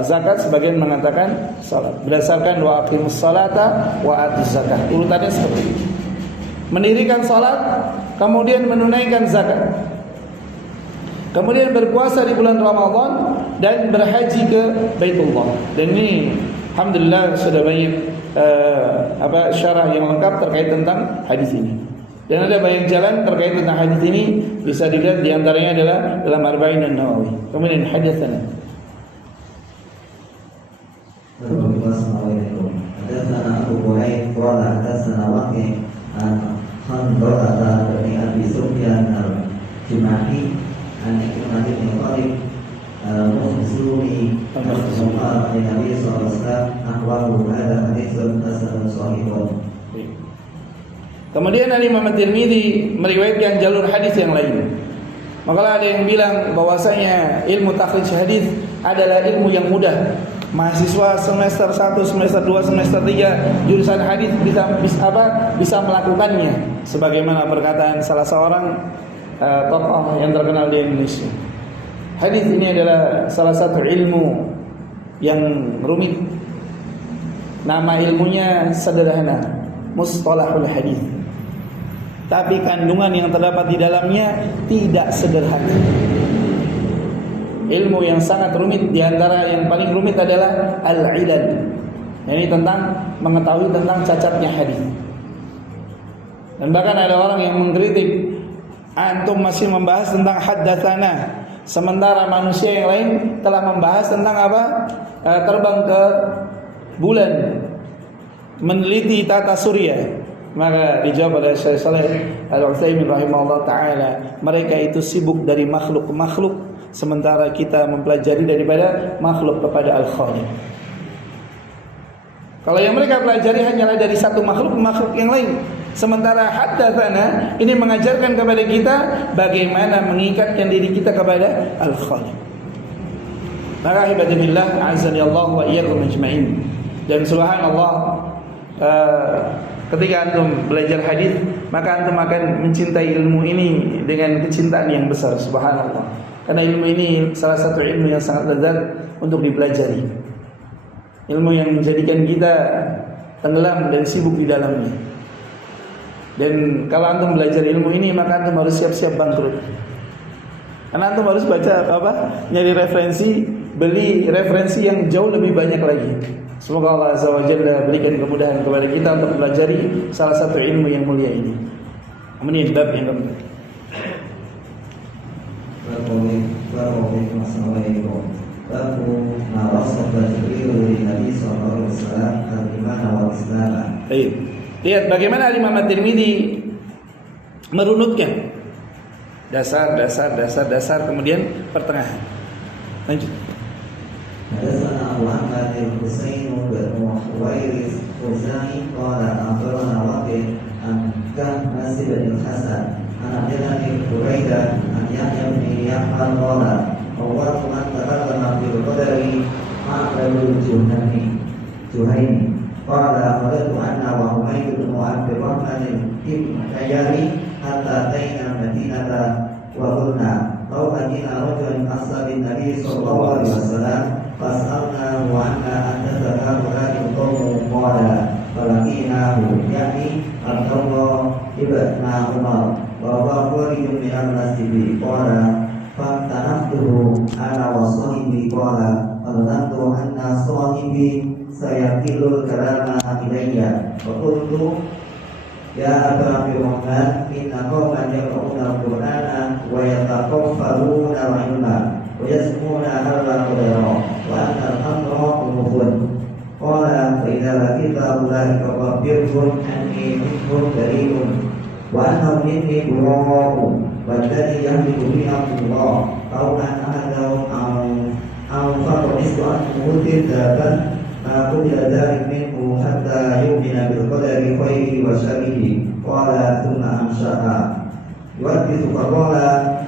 zakat, sebagian mengatakan salat. Berdasarkan wa aqimus salata wa atuz zakat. Urutannya seperti itu. Mendirikan salat, kemudian menunaikan zakat. Kemudian berpuasa di bulan Ramadan dan berhaji ke Baitullah. Dan ini alhamdulillah sudah banyak syarah yang lengkap terkait tentang hadis ini. Dan ada banyak jalan terkait tentang hadis ini, bisa dilihat di antaranya adalah dalam Arba'in An-Nawawi. Kemudian hadatsana. Assalamualaikum. Hadatsana Abu Quraib qala hadatsana Waqi' an Khandarata bin Abi Sufyan al-Jumahi an Ikrimah bin Khalid al-Mukhzumi al-Sumar bin Nabi sallallahu alaihi wasallam ahwahu hadha haditsun hasanun sahihun. Kemudian Imam At-Tirmidzi meriwayatkan jalur hadis yang lain. Maka ada yang bilang bahwasanya ilmu takhrij hadis adalah ilmu yang mudah. Mahasiswa semester 1, semester 2, semester 3 jurusan hadis bisa melakukannya, sebagaimana perkataan salah seorang tokoh yang terkenal di Indonesia. Hadis ini adalah salah satu ilmu yang rumit. Nama ilmunya sederhana, mustalahul hadis. Tapi kandungan yang terdapat di dalamnya tidak sederhana. Ilmu yang sangat rumit, di antara yang paling rumit adalah al-ilal. Ini tentang mengetahui tentang cacatnya hadis. Dan bahkan ada orang yang mengkritik, antum masih membahas tentang haddatsana, sementara manusia yang lain telah membahas tentang apa? Terbang ke bulan, meneliti tata surya. Maka dijawab oleh Syekh Shalih Al-Utsaimin rahimahullah taala, mereka itu sibuk dari makhluk-makhluk, sementara kita mempelajari daripada makhluk kepada Al-Khaliq. Kalau yang mereka pelajari hanyalah dari satu makhluk yang lain, sementara haddatsana ini mengajarkan kepada kita bagaimana mengikatkan diri kita kepada Al-Khaliq. Maka ibadillah azza wa iyyakum ajmain. Dan subhanallah, ketika antum belajar hadis, maka antum akan mencintai ilmu ini dengan kecintaan yang besar, subhanallah. Karena ilmu ini salah satu ilmu yang sangat lezat untuk dipelajari. ilmu yang menjadikan kita tenggelam dan sibuk di dalamnya. Dan kalau antum belajar ilmu ini, maka antum harus siap-siap bangkrut. Karena antum harus baca nyari referensi, beli referensi yang jauh lebih banyak lagi. Semoga Allah Azza wa Jalla berikan kemudahan kepada kita untuk mempelajari salah satu ilmu yang mulia ini. Amin. Bab yang keempat. Assalamualaikum. Babu ma wasafa Jibril li Nabi sallallahu alaihi wasallam al-iman wal Islam. Baik. Lihat bagaimana Imam At-Tirmidzi merunutkan dasar kemudian pertengahan. Lanjut. Hadatsana Abu Ahmad al-Husain bin Huwairis Khuzai qala akhbarana Waqi' an Kahmas bin Hasan an Abdullah bin Buraidah an Yahya bin Yahya qala awwal man takallama bil qadari ma'rul Juhaini qala qadatu anna wa Humayd bin Abdurrahman ibn Tayyari hatta ataina Madinata wa qulna law anna rajulan ashabin Nabi sallallahu alaihi wasallam fas'alnahu anna antaha haula'i qawmun qala falaqinahu yani Abdullah ibn Umar wa huwa kharijun min al-masjid qala fatanaftuhu ana wa sahibi qala fadantu anna sahibi sayaqilul kalama ilayya wa qultu ya Aba Muhammad inna qawman yaqra'una al-Qur'ana wa yataqaffaruna al-ilma wa yasmuna halla qadara wa anna al-amra unufun qala fa idza lakita ulaika fabbirhum anni minhum bari'un wa annahum minni bura'u walladhi yahliku bi Allah aw an ahadahum aw faqadistu an mutir daban aku tidak dari minhu hatta yu'mina bil qadari khairihi wa syarrihi qala thumma amsha'a yuhaddithu qala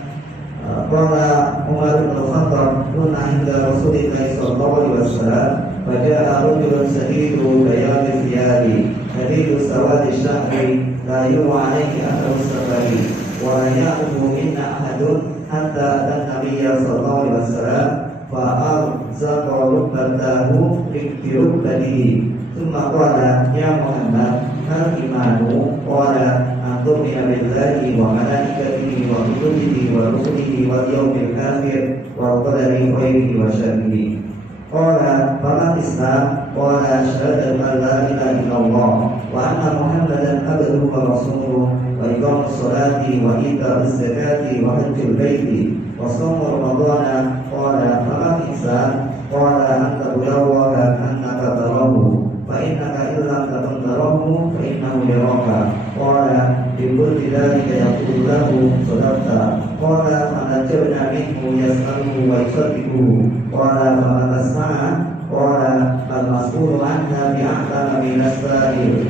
Umar bin Khattab kunna inda Rasulillah sallallahu alaihi wasallam faja'a rajulun sadidu bayadi thiyari shadidu sawadi syahri la yuwa alaihi atharu safari wa la ya'rifu minna ahadun hatta atan nabiyya sallallahu alaihi wasallam fa'arzaqa rubbatahu birukbatihi thumma qala ya Muhammad hal imanu qala antumina billahi wa malaikatihi wa kutubihi wa rusulihi wal yawmil akhir wa qadari khairihi wa syarrihi qala famal islam qala syahadatu an la ilaha illallah wa anna Muhammadan abduhu wa rasuluhu wa iqamus salati wa ita'uz zakati wa hajjul baiti wa shaum ramadhana qala famal ihsan qala an tabudallaha annaka tarahu fa innaka illam takun tarahu fa innahu yaraka qala bikulli dhalika yaqulu lahu sadaqta qala fanajabna minhu yas'aluhu wa yusaddiquhu qala faman tasma'a qala al-mas'ulu anha bi'a'lama min as-sa'il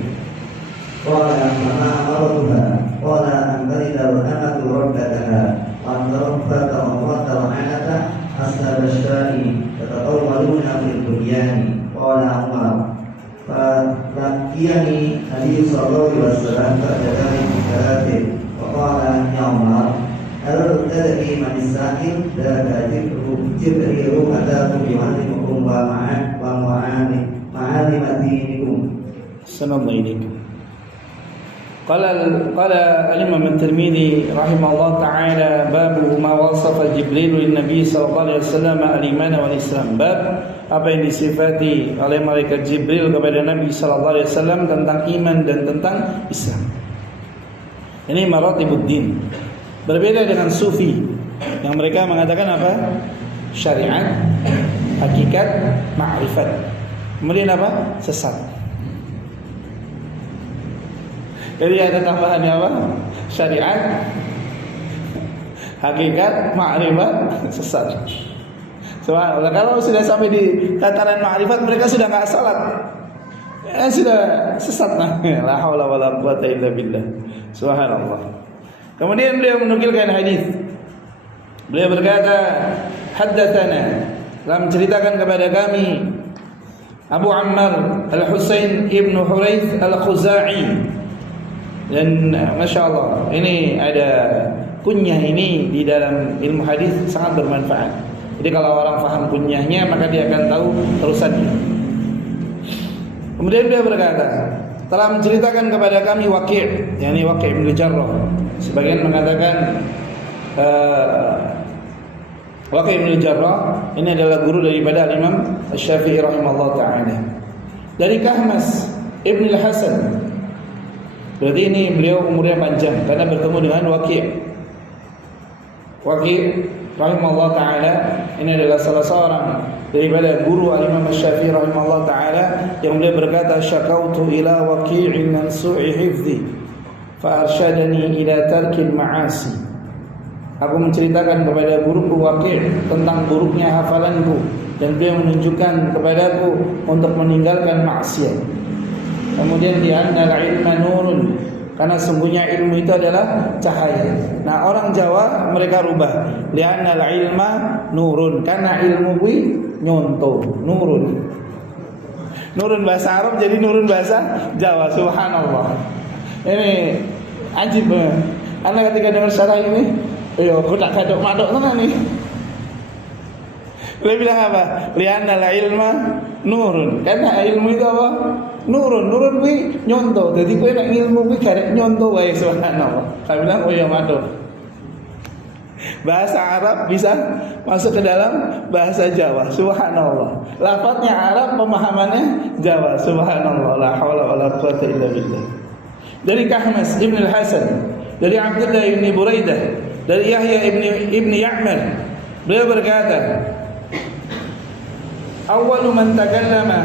qala fama amaratuha qala an talida al-amatu rabbataha wa an tarabbata umrata wa anata ashab ash-sha'i tatatawwaluna fil bunyani qala Umar falaqiyani Nabi sallallahu alaihi wasallam ba'da salatin wa qala ya Umar hal tadri man as-sa'il la Jibril atakum yu'allimukum wa ma'alim dinikum sallallahu alaihi. Qala al-Imam At-Tirmidzi rahimahullah ta'ala babu ma wasafa Jibril lin Nabi sallallahu alaihi wasallam al-iman wal Islam. Bab apa yang disifati oleh malaikat Jibril kepada Nabi sallallahu alaihi wasallam tentang iman dan tentang Islam. Ini maratibuddin. Berbeda dengan sufi yang mereka mengatakan apa? Syariat, hakikat, ma'rifat. Kemudian apa? Sesat. Jadi ada tambahannya apa? Syariat, hakikat, ma'rifat, sesat. Subhanallah. Kalau sudah sampai di tataran ma'rifat, mereka sudah enggak salat. Sudah sesat nah. La haula wala quwata illa billah. Subhanallah. Kemudian beliau menukilkan hadis. Beliau berkata, haddatsana, telah menceritakan kepada kami Abu Ammar Al-Husain ibn Huraith Al-Khuzai. Dan Masya Allah, ini ada kunyah ini di dalam ilmu hadis sangat bermanfaat. Jadi kalau orang faham kunyahnya, maka dia akan tahu terusannya. Kemudian beliau berkata, telah menceritakan kepada kami Waqi', yakni Waqi' bin Jarrah. Sebagian mengatakan Waqi' bin Jarrah ini adalah guru daripada Imam Asy-Syafi'i rahimahullah taala. Dari Kahmas Ibn al-Hasan. Berarti ini beliau umurnya panjang karena bertemu dengan Waqi'. Waqi' rahimahullah taala ini adalah salah seorang daripada guru Imam Asy-Syafi'i rahimahullah taala yang beliau berkata, syakautu ila Waqi'in min su'i hifdzi fa arsyadani ila tarkil ma'asi. Aku menceritakan kepada guruku Waqi' tentang buruknya hafalanku dan beliau menunjukkan kepadaku untuk meninggalkan maksiat. Kemudian di annal ilma nurun, karena sungguhnya ilmu itu adalah cahaya. Nah, orang Jawa mereka rubah li annal ilma nurun, karena ilmu kuwi nyonto, nurun. Nurun bahasa Arab jadi nurun bahasa Jawa. Subhanallah. Ini ajib. Anda ketika dengar syarah ini, yo aku tak kadok-madok tenan nih. Dia bilang apa? Li'anna ilma nurun. Karena ilmu itu apa? Nurun. Nurun kuwi nyonto. Jadi kowe nek ilmu kuwi garek nyonto wae, subhanallah. Saya bilang oh ya madok. Bahasa Arab bisa masuk ke dalam bahasa Jawa. Subhanallah. Lafadznya Arab, pemahamannya Jawa. Subhanallah. La haula wala quwwata illa billah. Dari Kahmas Ibn al-Hasan, dari Abdullah ibn Buraidah, dari Yahya ibn Ya'mar. Beliau berkata, awwalu man takallama,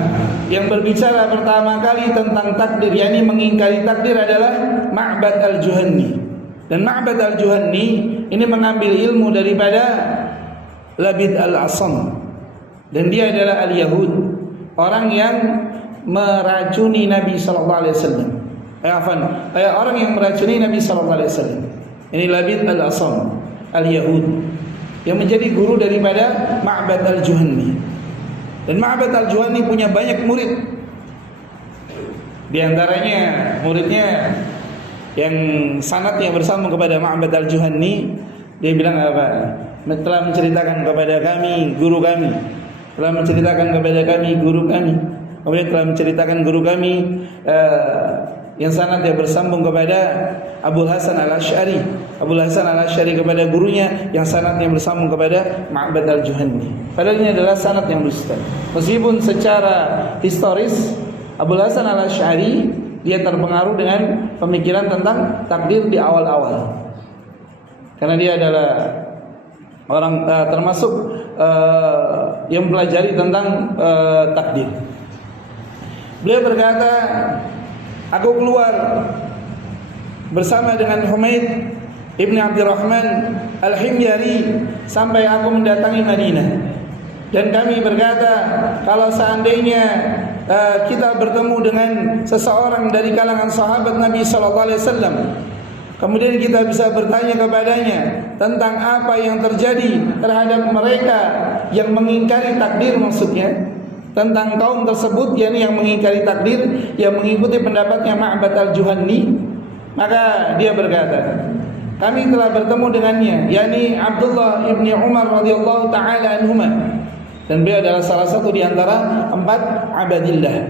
yang berbicara pertama kali tentang takdir, yakni mengingkari takdir adalah Ma'bad al-Juhanni. Dan Ma'bad al-Juhanni ini mengambil ilmu daripada Labid al-Asam. Dan dia adalah al-Yahud, orang yang meracuni Nabi sallallahu alaihi wasallam. Orang yang meracuni Nabi sallallahu alaihi wasallam. Ini Labid al-Asam, al-Yahud, yang menjadi guru daripada Ma'bad al-Juhanni. Dan Ma'bad al-Juhanni punya banyak murid. Di antaranya muridnya yang sanadnya bersambung kepada Ma'bad al-Juhanni, dia bilang apa? Telah menceritakan kepada kami guru kami, telah menceritakan kepada kami guru kami, kemudian telah menceritakan guru kami yang sanadnya bersambung kepada Abu Hasan al-Asy'ari, Abu Hasan al-Asy'ari kepada gurunya yang sanadnya bersambung kepada Ma'bad al-Juhanni. Padahal ini adalah sanad yang dusta. Meskipun secara historis Abu Hasan al-Asy'ari dia terpengaruh dengan pemikiran tentang takdir di awal-awal. Karena dia adalah orang termasuk yang mempelajari tentang takdir. Beliau berkata, aku keluar bersama dengan Humaid Ibn Abdurrahman Al-Himyari sampai aku mendatangi Madinah. Dan kami berkata, kalau seandainya kita bertemu dengan seseorang dari kalangan sahabat Nabi sallallahu alaihi wasallam, kemudian kita bisa bertanya kepadanya tentang apa yang terjadi terhadap mereka yang mengingkari takdir, maksudnya tentang kaum tersebut, yakni yang mengingkari takdir, yang mengikuti pendapatnya Ma'bad al-Juhanni, maka dia berkata, kami telah bertemu dengannya, yakni Abdullah ibni Umar radhiyallahu taala anhuma. Dan beliau adalah salah satu di antara 4 abadillah.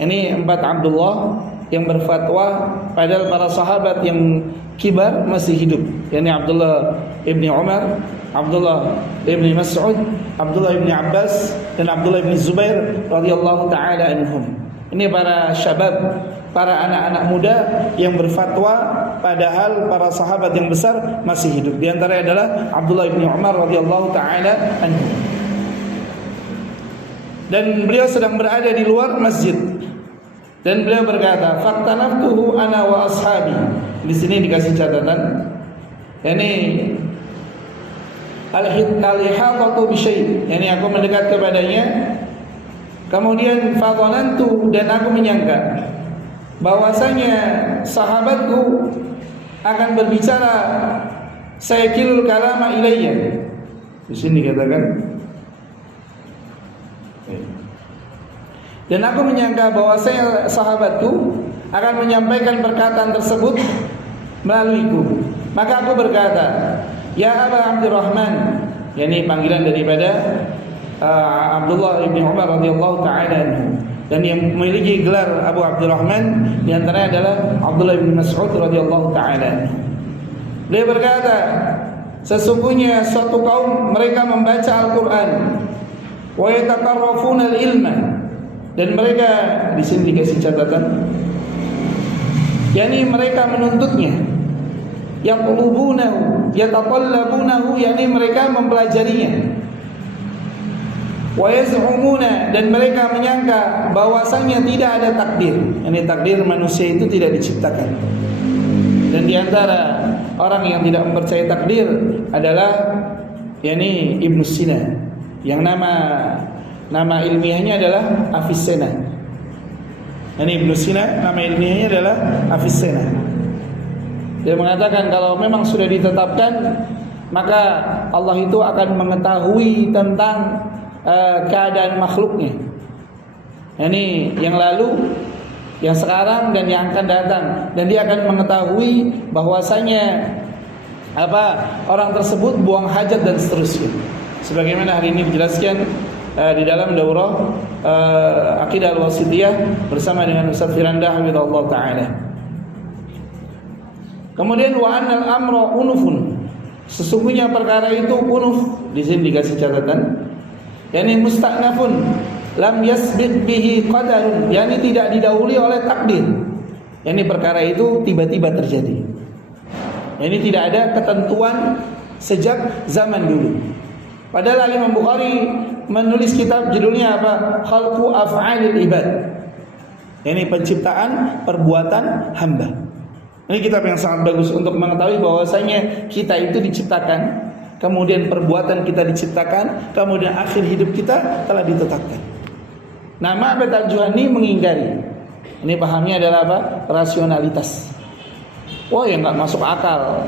Ini 4 Abdullah yang berfatwa padahal para sahabat yang kibar masih hidup. Yani Abdullah ibni Umar, Abdullah ibni Mas'ud, Abdullah ibni Abbas, dan Abdullah ibni Zubair radhiyallahu taala anhum. Ini para syabab, para anak-anak muda yang berfatwa padahal para sahabat yang besar masih hidup. Di antaranya adalah Abdullah ibni Umar radhiyallahu taala anhum. Dan beliau sedang berada di luar masjid. Dan beliau berkata, "Faqtanaftuhu ana wa ashabi." Di sini dikasih catatan. Yani al-ihaqatu bi syai', yani aku mendekat kepadanya. Kemudian fadhanantu, dan aku menyangka bahwasanya sahabatku akan berbicara sayakilul kalama ilayya. Di sini dikatakan, dan aku menyangka bahwa sahabatku akan menyampaikan perkataan tersebut melaluiku. Maka aku berkata, "Ya Aba Abdurrahman," yakni panggilan daripada Abdullah bin Umar radhiyallahu taala anhu. Dan yang memiliki gelar Abu Abdurrahman di antaranya adalah Abdullah bin Mas'ud radhiyallahu taala. Dia berkata, sesungguhnya suatu kaum mereka membaca Al-Qur'an wa yataqarrafuna al-ilma, dan mereka di sini dikasih catatan, yakni mereka menuntutnya, yaqlubunahu yataqallabunahu, yakni mereka mempelajarinya, wa yaz'umuna, dan mereka menyangka bahwasanya tidak ada takdir, yakni takdir manusia itu tidak diciptakan. Dan di antara orang yang tidak mempercayai takdir adalah yakni Ibnu Sina, yang nama ilmiahnya adalah Avicenna. Yani Ibnu Sina nama ilmiahnya adalah Avicenna. Dia mengatakan kalau memang sudah ditetapkan, maka Allah itu akan mengetahui tentang keadaan makhluknya. Yani yang lalu, yang sekarang, dan yang akan datang, dan dia akan mengetahui bahwasanya orang tersebut buang hajat dan seterusnya. Sebagaimana hari ini dijelaskan di dalam daurah Aqidah Al-Wasithiyah bersama dengan Ustaz Firanda hafizahullah taala. Kemudian wa annal amra unufun, sesungguhnya perkara itu unuf, di sini dikasih catatan, yakni musta'nafun lam yasbiq bihi qadarun, yakni tidak didahului oleh takdir. Yakni perkara itu tiba-tiba terjadi. Yakni tidak ada ketentuan sejak zaman dulu. Padahal Imam Bukhari menulis kitab judulnya apa? Khalqu af'alil ibad. Yakni penciptaan perbuatan hamba. Ini kitab yang sangat bagus untuk mengetahui bahwasanya kita itu diciptakan, kemudian perbuatan kita diciptakan, kemudian akhir hidup kita telah ditetapkan. Nah, Ma'bad al-Juhani mengingkari. Ini pahamnya adalah apa? Rasionalitas. Wah, ya nggak masuk akal.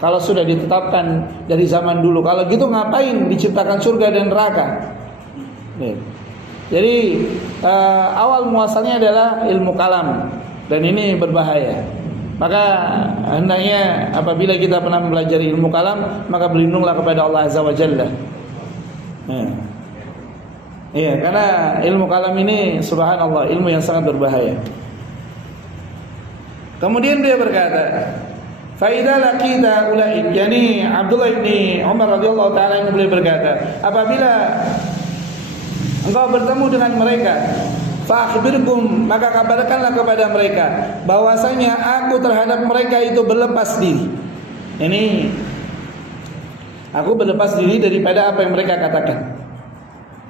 Kalau sudah ditetapkan dari zaman dulu, kalau gitu ngapain diciptakan surga dan neraka? Jadi awal muasalnya adalah ilmu kalam, dan ini berbahaya. Maka hendaknya apabila kita pernah mempelajari ilmu kalam, maka berlindunglah kepada Allah Azza wa Jalla. Iya, karena ilmu kalam ini subhanallah ilmu yang sangat berbahaya. Kemudian dia berkata, fa idza laqita ulaik, yani Abdullah bin Umar radhiyallahu taala yang beliau berkata, apabila engkau bertemu dengan mereka, fa akhbirkum, maka kabarkanlah kepada mereka bahwasanya aku terhadap mereka itu berlepas diri. Ini aku berlepas diri daripada apa yang mereka katakan,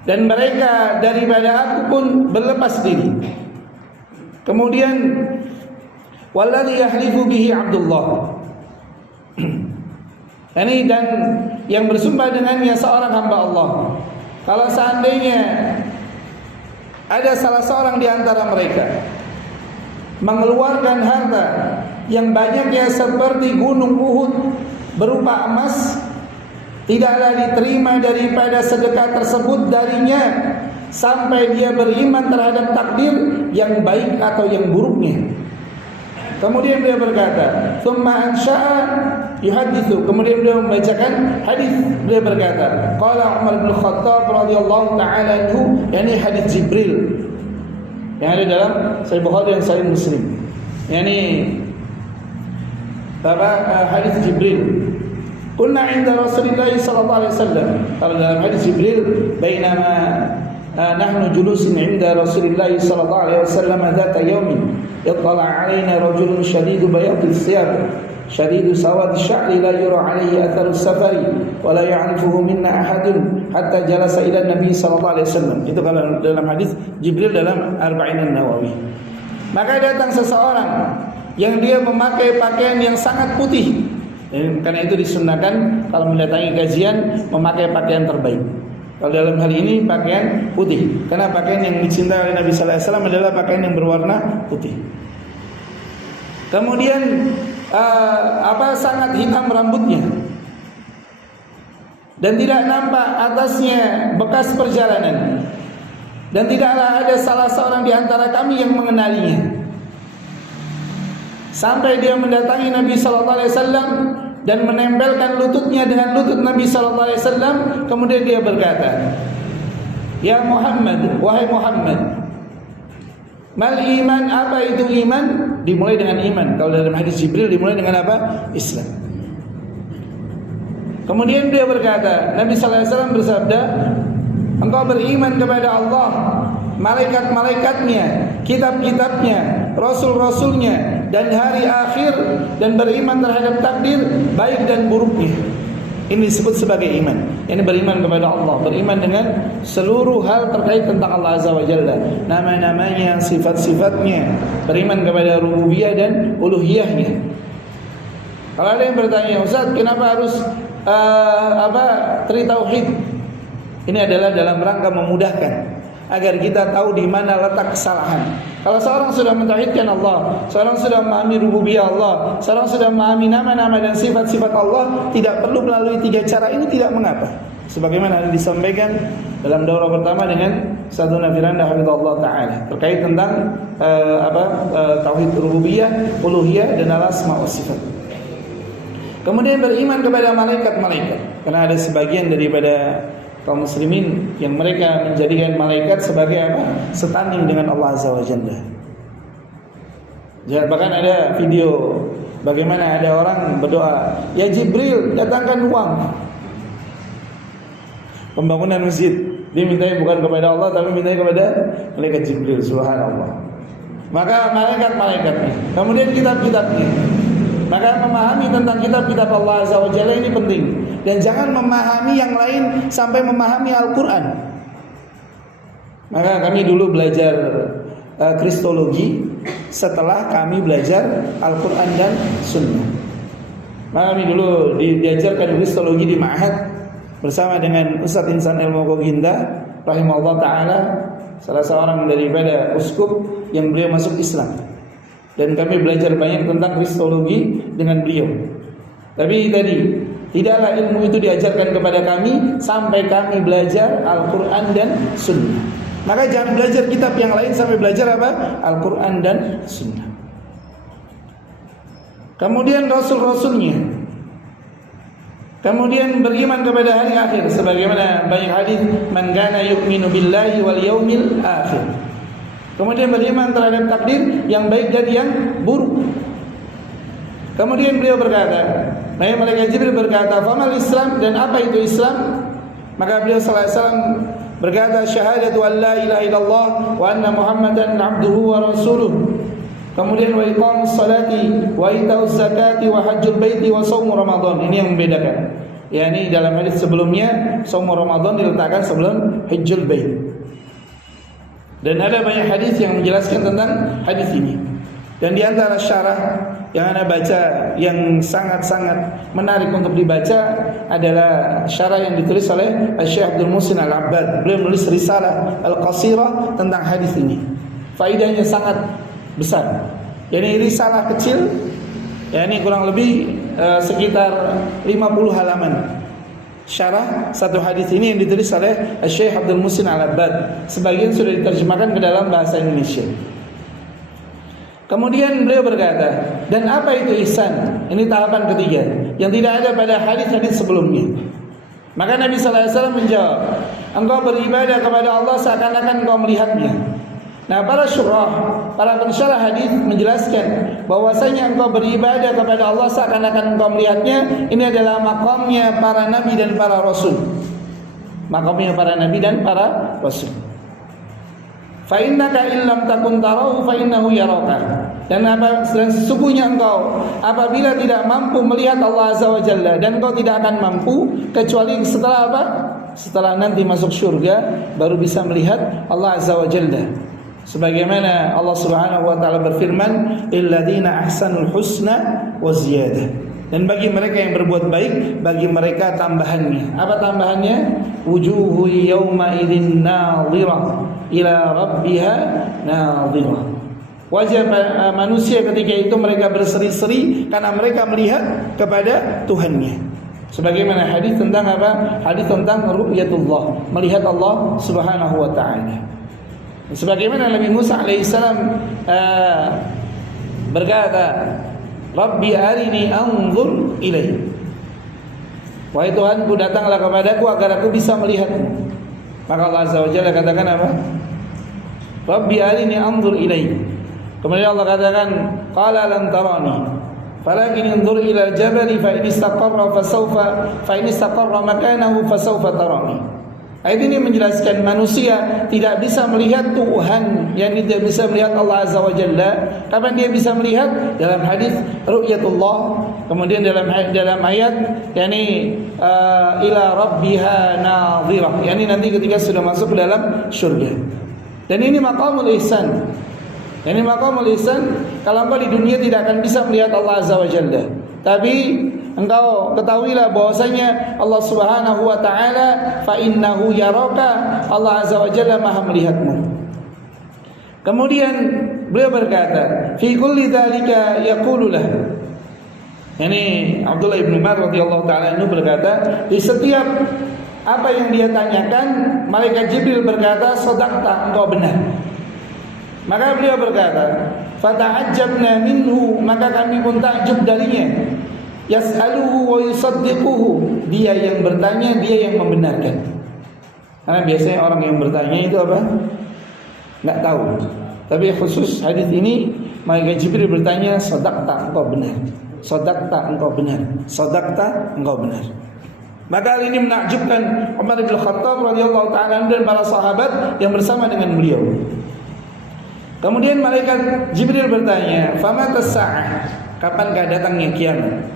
dan mereka daripada aku pun berlepas diri. Kemudian walladzi yahlifu bihi Abdullah, ini dan yang bersumpah dengannya seorang hamba Allah, kalau seandainya ada salah seorang di antara mereka mengeluarkan harta yang banyaknya seperti gunung Uhud berupa emas, tidaklah diterima daripada sedekah tersebut darinya sampai dia beriman terhadap takdir yang baik atau yang buruknya. Kemudian dia berkata, "Tsumma ansha'a yuhaditsu." Kemudian beliau membacakan hadis. Beliau berkata, qala Umar bin Khattab radhiyallahu ta'ala anhu, yakni hadis Jibril yang ada dalam Sahih Bukhari dan Sahih Muslim. Yakni hadis Jibril. Kunna 'inda Rasulillah sallallahu alaihi wasallam. Kalau dalam hadis Jibril, bainama nahnu julusin 'inda Rasulillah sallallahu alaihi wasallam dzata yaumin اطلع علينا رجل شديد بياض الثياب شديد سواد الشعر لا يرى عليه أثر السفر ولا يعرفه منا أحد حتى جلس إلى النبي صلى الله عليه وسلم. Itu kalau dalam hadis Jibril dalam Arba'in an-Nawawi. Maka datang seseorang yang dia memakai pakaian yang sangat putih. Karena itu disunnahkan kalau mendatangi kajian memakai pakaian terbaik. Kalau dalam hal ini pakaian putih, karena pakaian yang dicintai oleh Nabi sallallahu alaihi wasallam adalah pakaian yang berwarna putih. Kemudian sangat hitam rambutnya, dan tidak nampak atasnya bekas perjalanan, dan tidaklah ada salah seorang di antara kami yang mengenalinya. Sampai dia mendatangi Nabi sallallahu alaihi wasallam dan menempelkan lututnya dengan lutut Nabi sallallahu alaihi wasallam. Kemudian dia berkata, "Ya Muhammad, wahai Muhammad, Mal iman, apa itu iman? Dimulai dengan iman. Kalau dalam hadis Jibril dimulai dengan apa? Islam. Kemudian dia berkata, Nabi sallallahu alaihi wasallam bersabda, engkau beriman kepada Allah, malaikat-malaikatnya, kitab-kitabnya, rasul-rasulnya, dan hari akhir, dan beriman terhadap takdir baik dan buruknya. Ini disebut sebagai iman. Ini beriman kepada Allah, beriman dengan seluruh hal terkait tentang Allah Azza wa Jalla, nama-namanya, sifat-sifatnya, beriman kepada rububiyah dan uluhiyahnya. Kalau ada yang bertanya, Ustaz, kenapa harus tri tauhid? Ini adalah dalam rangka memudahkan agar kita tahu di mana letak kesalahan. Kalau seorang sudah mentauhidkan Allah, seorang sudah memahami rububiyah Allah, seorang sudah memahami nama-nama dan sifat-sifat Allah, tidak perlu melalui 3 cara ini, tidak mengapa. Sebagaimana disampaikan dalam daurah pertama dengan Saduna Firanda hafizallahu taala terkait tentang tauhid rububiyah, uluhiyah dan al-asma wa sifat. Kemudian beriman kepada malaikat-malaikat, karena ada sebagian daripada kaum muslimin yang mereka menjadikan malaikat sebagai apa? Setanding dengan Allah Azza wa Jalla. Bahkan ada video bagaimana ada orang berdoa, ya Jibril datangkan uang pembangunan masjid. Dia mintanya bukan kepada Allah tapi mintanya kepada malaikat Jibril, subhanallah. Maka malaikat-malaikatnya, kemudian kitab-kitabnya. Maka memahami tentang kitab-kitab Allah Azza wa Jalla ini penting. Dan jangan memahami yang lain sampai memahami Al-Quran. Maka kami dulu belajar Kristologi setelah kami belajar Al-Quran dan Sunnah. Maka kami dulu diajarkan Kristologi di Ma'had bersama dengan Ustaz Insan Ilmu Goginda rahimahullah ta'ala, salah seorang daripada uskup yang beliau masuk Islam. Dan kami belajar banyak tentang Kristologi dengan beliau. Tapi tadi tidaklah ilmu itu diajarkan kepada kami sampai kami belajar Al-Quran dan Sunnah. Maka jangan belajar kitab yang lain sampai belajar apa? Al-Quran dan Sunnah. Kemudian Rasul-Rasulnya. Kemudian beriman kepada hari akhir, sebagaimana banyak hadis, man kana yu'minu billahi wal yaumil akhir. Kemudian beriman terhadap takdir yang baik dan yang buruk. Kemudian beliau berkata, malaikat Jibril berkata, "Famal Islam?" Dan apa itu Islam? Maka beliau sallallahu alaihi wasallam berkata, "Syahadatu an la ilaha illallah wa anna Muhammadan abduhu wa rasuluh." Kemudian wa iqamus salati wa itauz zakati wa hajjul baiti wa shaum Ramadan. Ini yang membedakan. yakni dalam hadis sebelumnya shaum Ramadan diletakkan sebelum hajjul bait. Dan ada banyak hadis yang menjelaskan tentang hadis ini. Dan di antara syarah yang Anda baca yang sangat-sangat menarik untuk dibaca adalah syarah yang ditulis oleh Syekh Abdul Muhsin Al-Abbad. Beliau menulis risalah Al-Qasirah tentang hadis ini. Faedahnya sangat besar. Jadi risalah kecil, yakni kurang lebih sekitar 50 halaman. Syarah satu hadis ini yang ditulis oleh Syekh Abdul Muhsin Al-Abbad. Sebagian sudah diterjemahkan ke dalam bahasa Indonesia. Kemudian beliau berkata, dan apa itu ihsan? Ini tahapan ketiga yang tidak ada pada hadis-hadis sebelumnya. Maka Nabi sallallahu alaihi wasallam menjawab, engkau beribadah kepada Allah seakan-akan engkau melihatnya. Nah, para syurah, para pensyarah hadis menjelaskan bahwasanya engkau beribadah kepada Allah seakan-akan engkau melihatnya. Ini adalah makamnya para nabi dan para rasul. Makamnya para nabi dan para rasul. Fa innaka illam takun tarahu fa innahu yaraka. Dan sesungguhnya engkau apabila tidak mampu melihat Allah Azza wa Jalla, dan engkau tidak akan mampu kecuali setelah apa? Setelah nanti masuk surga baru bisa melihat Allah Azza wa Jalla. Sebagaimana Allah Subhanahu wa taala berfirman, illadzina ahsanul husna wa ziyadah. Dan bagi mereka yang berbuat baik, bagi mereka tambahannya. Apa tambahannya? Wujuhu yawma idzin nadhirah ila rabbiha nadhirah. Wajah manusia ketika itu mereka berseri-seri karena mereka melihat kepada Tuhannya. Sebagaimana hadis tentang apa? Hadis tentang ru'yatullah, melihat Allah Subhanahu wa taala. Sebagaimana Nabi Musa alaihissalam berkata, Rabbi arini anzur ilaih. Wahai Tuhanku, datanglah kepadaku agar aku bisa melihatmu. Maka Allah Azza wa Jalla katakan apa? Rabbi arini anzur ilaik. Kemudian Allah katakan, qala lan tarani, falakin anzur ila al-jabali fa in istaqarra makanahu fa sawfa tarani. Ayat ini menjelaskan manusia tidak bisa melihat Tuhan, yang tidak bisa melihat Allah Azza wa Jalla. Kapan dia bisa melihat? Dalam hadis ru'yatullah. Kemudian dalam ayat yakni ila rabbiha nadhirah, yakni nanti ketika sudah masuk ke dalam surga. Dan ini maqamul ihsan. Ini maqamul ihsan, kalau engkau di dunia tidak akan bisa melihat Allah Azza wa Jalla. Tapi engkau ketahuilah bahwasanya Allah Subhanahu wa taala fa innahu yaraka, Allah Azza wa Jalla Maha melihatmu. Kemudian beliau berkata, fi kulli dzalika yaqulu lah. Ini Abdullah bin Umar radhiyallahu taala anhu berkata, di setiap apa yang dia tanyakan, malaikat Jibril berkata, "Shadaqta, engkau benar." Maka beliau berkata, "Fata'ajjabna minhu," maka kami pun takjub darinya. Yas'aluhu wa yusaddiquhu, dia yang bertanya, dia yang membenarkan. Karena biasanya orang yang bertanya itu apa? Enggak tahu. Tapi khusus hadis ini malaikat Jibril bertanya, "Shadaqta, engkau benar. Shadaqta, engkau benar. Shadaqta, engkau benar." Maka hal ini menakjubkan Umar bin Khattab radhiyallahu taala dan para sahabat yang bersama dengan beliau. Kemudian malaikat Jibril bertanya, "Famatas sa'ah?" Kapankah datangnya kiamat?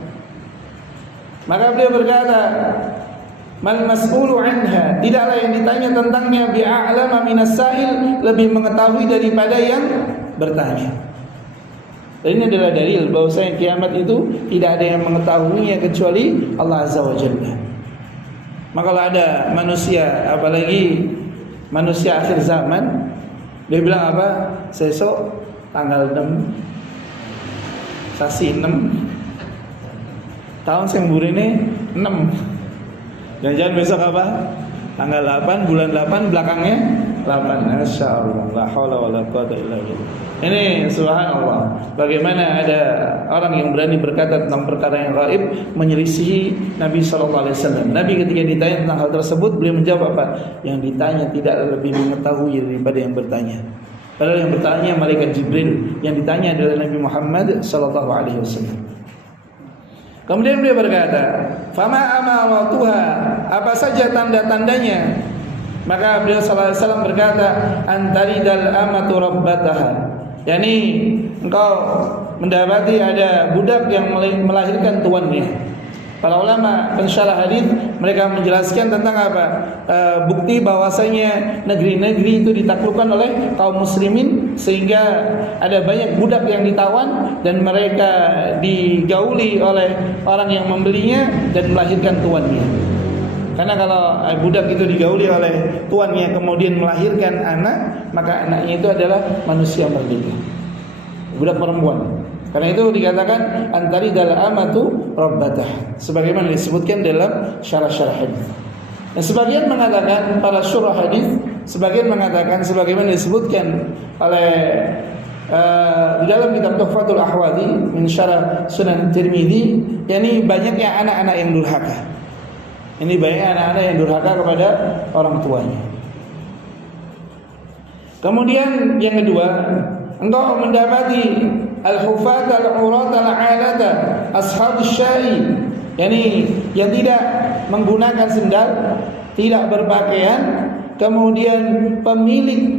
Maka beliau berkata, "Mal mas'ulu anha," tidaklah yang ditanya tentangnya bi'a'lama minas sa'il, lebih mengetahui daripada yang bertanya. Dan ini adalah dalil bahwasanya kiamat itu tidak ada yang mengetahuinya kecuali Allah Azza wa Jalla. Maka kalau ada manusia, apalagi manusia akhir zaman, dia bilang apa? Sesok tanggal 6 sasi 6 tahun sing burine 6. Jangan-jangan besok apa? Tanggal 8 bulan 8 belakangnya 8. Masyaallah, la haula wala quwata illa billah. Ini subhanallah, bagaimana ada orang yang berani berkata tentang perkara yang gaib, menyelisihi Nabi sallallahu alaihi wasallam. Nabi ketika ditanya tentang hal tersebut, beliau menjawab apa? Yang ditanya tidak lebih mengetahui daripada yang bertanya. Padahal yang bertanya malaikat Jibril, yang ditanya adalah Nabi Muhammad sallallahu alaihi wasallam. Kemudian beliau berkata, "Fama amaratuha," apa saja tanda-tandanya? Maka beliau sallallahu alaihi wasallam berkata, "Antaridal amatu rabbataha." Yani engkau mendapati ada budak yang melahirkan tuannya. Para ulama pensyarah hadis mereka menjelaskan tentang apa? Bukti bahwasanya negeri-negeri itu ditaklukkan oleh kaum muslimin sehingga ada banyak budak yang ditawan dan mereka digauli oleh orang yang membelinya dan melahirkan tuannya. Karena kalau budak itu digauli oleh tuannya kemudian melahirkan anak, maka anaknya itu adalah manusia merdeka, budak perempuan. Karena itu dikatakan antaridal amatu rabbatah, sebagaimana disebutkan dalam syarah-syarah hadis. Dan sebagian mengatakan para syurah hadis, sebagian mengatakan sebagaimana disebutkan oleh di dalam kitab Tuhfatul Ahwadi min syarah Sunan Tirmidzi, yakni banyaknya anak-anak yang durhaka. Ini banyak anak-anak yang durhaka kepada orang tuanya. Kemudian yang kedua, engkau mendapati al-hufat al-urat al-alata ashabus syai, yakni yang tidak menggunakan sendal, tidak berpakaian, kemudian pemilik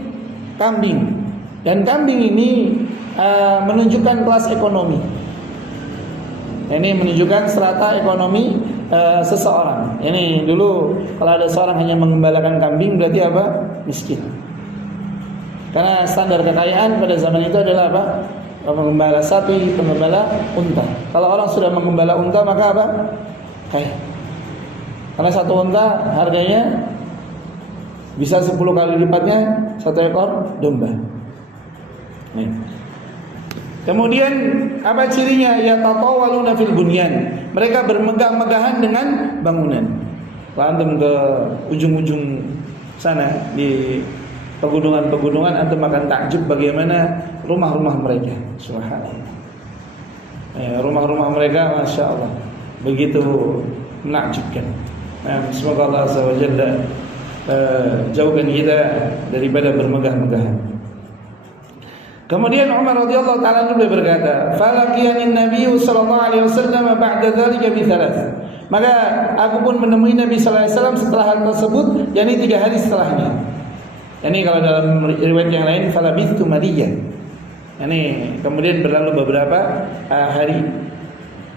kambing. Dan kambing ini menunjukkan kelas ekonomi. Ini menunjukkan strata ekonomi seseorang. Ini dulu kalau ada seorang hanya mengembalakan kambing berarti apa? Miskin. Karena standar kekayaan pada zaman itu adalah apa? Mengembala sapi, pengembala unta. Kalau orang sudah mengembala unta maka apa? Kaya. Karena satu unta harganya bisa 10 kali lipatnya satu ekor domba. Nih. Kemudian apa cirinya? Ya tatawaluna fil bunyan. Mereka bermegah-megahan dengan bangunan. Antum ke ujung-ujung sana di pegunungan-pegunungan, antum akan takjub bagaimana rumah-rumah mereka. Subhanallah. Rumah-rumah mereka Masya Allah begitu menakjubkan. Semoga Allah Azza wa Jalla jauhkan kita daripada bermegah-megahan. Kemudian Umar radhiyallahu taala anhu berkata, "Falaqiyani Nabi sallallahu alaihi wasallam ba'da dzalika bi thalath." Maka aku pun menemui Nabi sallallahu alaihi wasallam setelah hal tersebut, yakni 3 hari setelahnya. Yani kalau dalam riwayat yang lain falabithtu maliyan. Yani kemudian berlalu beberapa hari.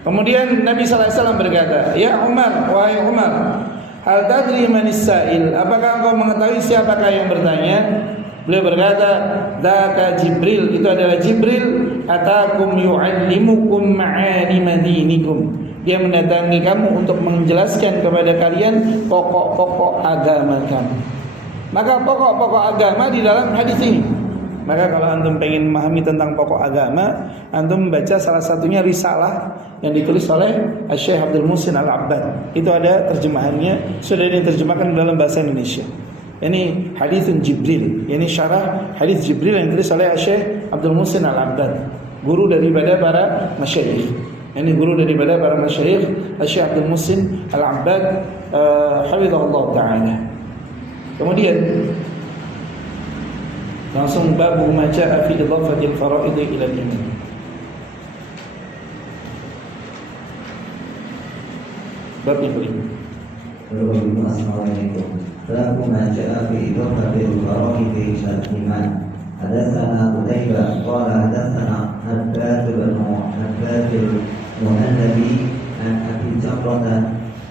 Kemudian Nabi sallallahu alaihi wasallam berkata, "Ya Umar, wahai Umar, hal tadri manis sa'il? Apakah engkau mengetahui siapakah yang bertanya?" Beliau berkata, "Dzaka Jibril, itu adalah Jibril, atakum yu'allimukum ma'alima dinikum." Dia mendatangi kamu untuk menjelaskan kepada kalian pokok-pokok agama kamu. Maka pokok-pokok agama di dalam hadis ini. Maka kalau antum pengen memahami tentang pokok agama, antum membaca salah satunya risalah yang ditulis oleh Syekh Abdul Muhsin Al-Abbad. Itu ada terjemahannya, sudah diterjemahkan dalam bahasa Indonesia. Ini haditsun Jibril, ini syarah hadis Jibril yang ditulis oleh Syekh Abdul Muhsin Al-Abbad, guru daripada para masyayikh. Ini guru daripada para masyayikh Syekh Abdul Muhsin Al-Abbad, hafizahullah taala. Kemudian langsung bab ma jaa fi idhafatil faraid ila al-iman. Bab yang kelima. Assalamualaikum. Bab ma jaa fi idhafatil faraid ila al-iman. Hadatsana Qutaibah qala hadatsana Haddad bin Muhallabi an Abi Jamrah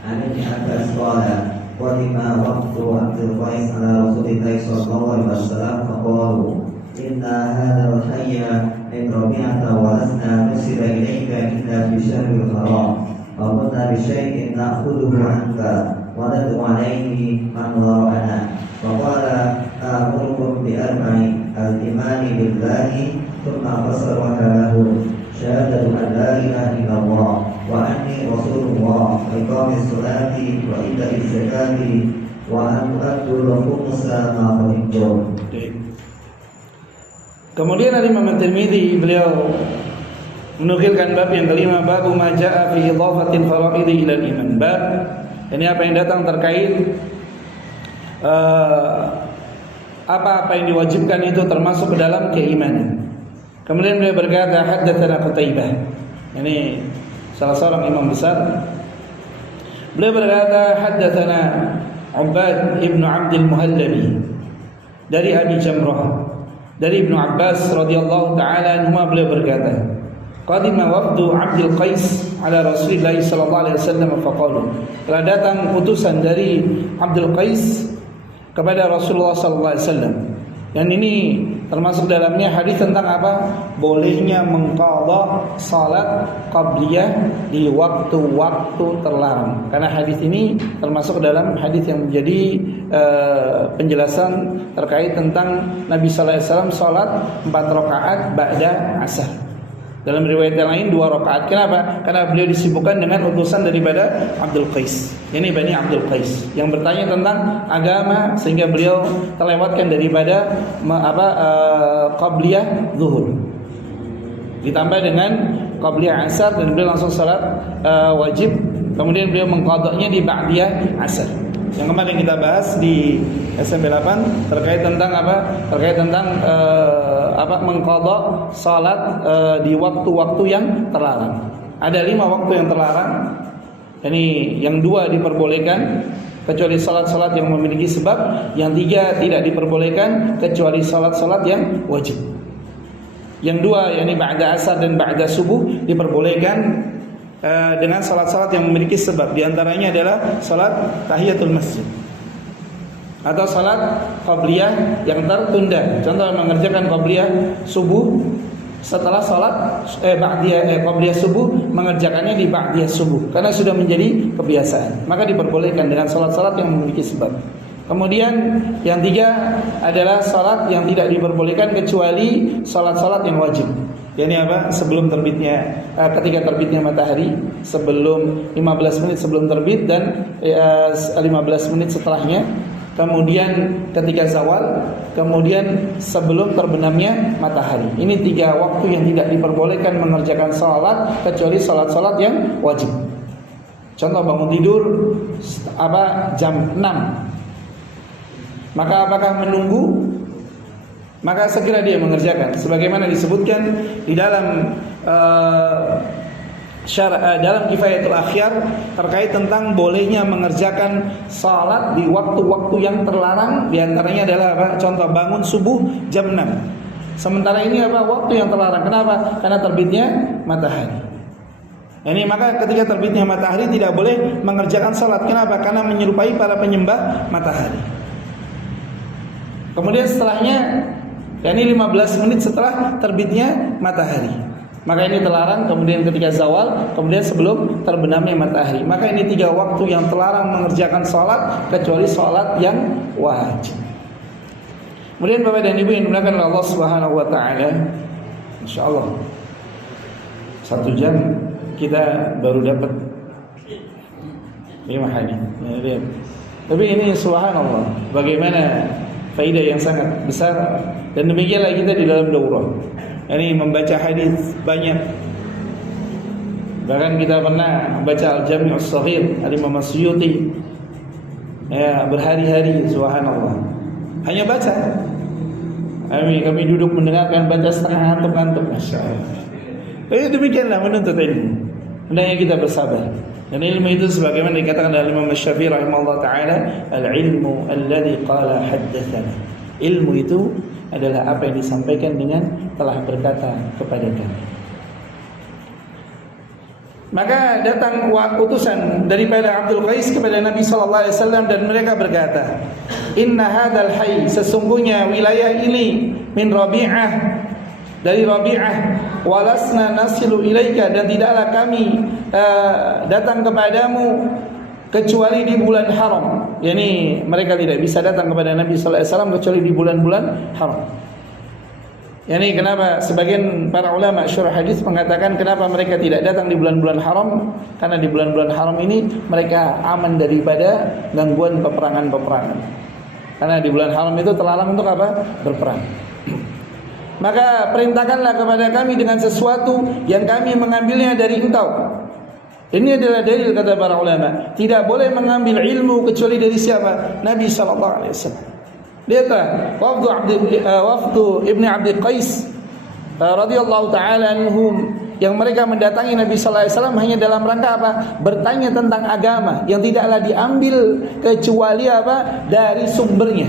an Ibn Abbas qala qadima waqtu Abdul Qais ala Rasulillah sallallahu alaihi wasallam faqalu inna hadzal hayya min rabi'ata wa lasna nusila ilayka illa fi syahril haram wa qulna bi syai'in na'khudhuhu 'anka wa nad'u 'alayhi man wara'ana faqala amurukum bi arba'i al-imani billahi thumma fasara lahu syahadatu an la ilaha illallah wa anni rasulullah wa iqamis salati wa ita'iz zakati wa an tu'addul khumsa ma qadimtum. Kemudian Imam At-Tirmidzi beliau menukilkan bab yang kelima, bab ma jaa fi idhafatil faraid ila al-iman. Bab ini apa yang datang terkait apa yang diwajibkan itu termasuk ke dalam keimanan. Kemudian beliau berkata, haddatsana Qutaibah. Ini salah seorang imam besar. Beliau berkata, haddatsana Ubaid ibn Abdul Muhallabi dari Abi Jamrah, dari Ibnu Abbas radhiyallahu taala anhuma. Beliau berkata, qadima wafdu Abdul Qais ala Rasulillah sallallahu alaihi wasallam faqalu. Telah datang utusan dari Abdul Qais kepada Rasulullah sallallahu alaihi wasallam. Dan ini termasuk dalamnya hadis tentang apa? Bolehnya mengqadha salat qabliyah di waktu-waktu terlarang. Karena hadis ini termasuk dalam hadis yang menjadi penjelasan terkait tentang Nabi sallallahu alaihi wasallam salat 4 rakaat ba'da asar. Dalam riwayat yang lain 2 rakaat. Kenapa? Karena beliau disibukkan dengan utusan daripada Abdul Qais. Ini Bani Abdul Qais yang bertanya tentang agama, sehingga beliau terlewatkan daripada qabliyah zuhur. Ditambah dengan qabliyah asar dan beliau langsung salat wajib. Kemudian beliau mengqadhanya di ba'diyah asar. Yang kemarin kita bahas di SMP 8 terkait tentang apa? Terkait tentang mengqadha salat di waktu-waktu yang terlarang. Ada 5 waktu yang terlarang. Ini yang 2 diperbolehkan kecuali salat-salat yang memiliki sebab, yang 3 tidak diperbolehkan kecuali salat-salat yang wajib. Yang 2 yakni ba'da asar dan ba'da subuh diperbolehkan dengan salat-salat yang memiliki sebab. Di antaranya adalah salat tahiyatul masjid atau salat qabliyah yang tertunda. Contoh mengerjakan qabliyah subuh setelah salat qabliyah subuh, mengerjakannya di ba'diyah subuh karena sudah menjadi kebiasaan. Maka diperbolehkan dengan salat-salat yang memiliki sebab. Kemudian yang 3 adalah salat yang tidak diperbolehkan kecuali salat-salat yang wajib. Ini apa? Sebelum terbitnya, ketika terbitnya matahari, sebelum 15 menit sebelum terbit dan 15 menit setelahnya. Kemudian ketika zawal, kemudian sebelum terbenamnya matahari. Ini 3 waktu yang tidak diperbolehkan mengerjakan salat kecuali salat-salat yang wajib. Contoh bangun tidur jam 6. Maka apakah menunggu maka segera dia mengerjakan sebagaimana disebutkan di dalam dalam Kifayatul Akhyar terkait tentang bolehnya mengerjakan salat di waktu-waktu yang terlarang. Di antaranya adalah apa? Contoh bangun subuh jam 6. Sementara ini apa? Waktu yang terlarang. Kenapa? Karena terbitnya matahari. Ini maka ketika terbitnya matahari tidak boleh mengerjakan salat. Kenapa? Karena menyerupai para penyembah matahari. Kemudian setelahnya, yakni 15 menit setelah terbitnya matahari, maka ini terlarang. Kemudian ketika zawal, kemudian sebelum terbenamnya matahari. Maka ini 3 waktu yang terlarang mengerjakan sholat kecuali sholat yang wajib. Kemudian Bapak dan Ibu yang dimuliakan oleh Allah Subhanahu wa taala, insyaallah 1 jam kita baru dapat 5 hadis. Ya, tapi ini subhanallah, bagaimana faidah yang sangat besar. Dan demikianlah kita di dalam daurah ini membaca hadis banyak. Bahkan kita pernah membaca Al-Jami' As-Shaghir Al-Imam As-Suyuti, ya, berhari-hari subhanallah hanya baca. Kami duduk mendengarkan, baca setengah ngantuk-ngantuk, masyaallah. Demikianlah menuntut ilmu. Hendaknya kita bersabar. Dan ilmu itu sebagaimana dikatakan oleh Imam Syafi'i rahimahullah taala, al-ilmu alladhi qala haddatsana. Ilmu itu adalah apa yang disampaikan dengan telah berkata kepada kami. Maka datang utusan daripada Abdul Qais kepada Nabi sallallahu alaihi wasallam dan mereka berkata, "Inna hadzal hayy, sesungguhnya wilayah ini min Rabi'ah, dari Rabi'ah, walasna nasilu ilaika, dan tidaklah kami datang kepadamu kecuali di bulan haram." Yani mereka tidak bisa datang kepada Nabi sallallahu alaihi wasallam kecuali di bulan-bulan haram. Yani kenapa sebagian para ulama syurah hadis mengatakan kenapa mereka tidak datang di bulan-bulan haram? Karena di bulan-bulan haram ini mereka aman daripada gangguan peperangan-peperangan. Karena di bulan haram itu terlarang untuk apa? Berperang. Maka perintahkanlah kepada kami dengan sesuatu yang kami mengambilnya dari engkau. Ini adalah dalil kata para ulama, tidak boleh mengambil ilmu kecuali dari siapa? Nabi sallallahu alaihi wasallam. Lihatlah wafdu Ibni Abdul Qais radhiyallahu taala anhum yang mereka mendatangi Nabi sallallahu alaihi wasallam hanya dalam rangka apa? Bertanya tentang agama yang tidaklah diambil kecuali apa? Dari sumbernya.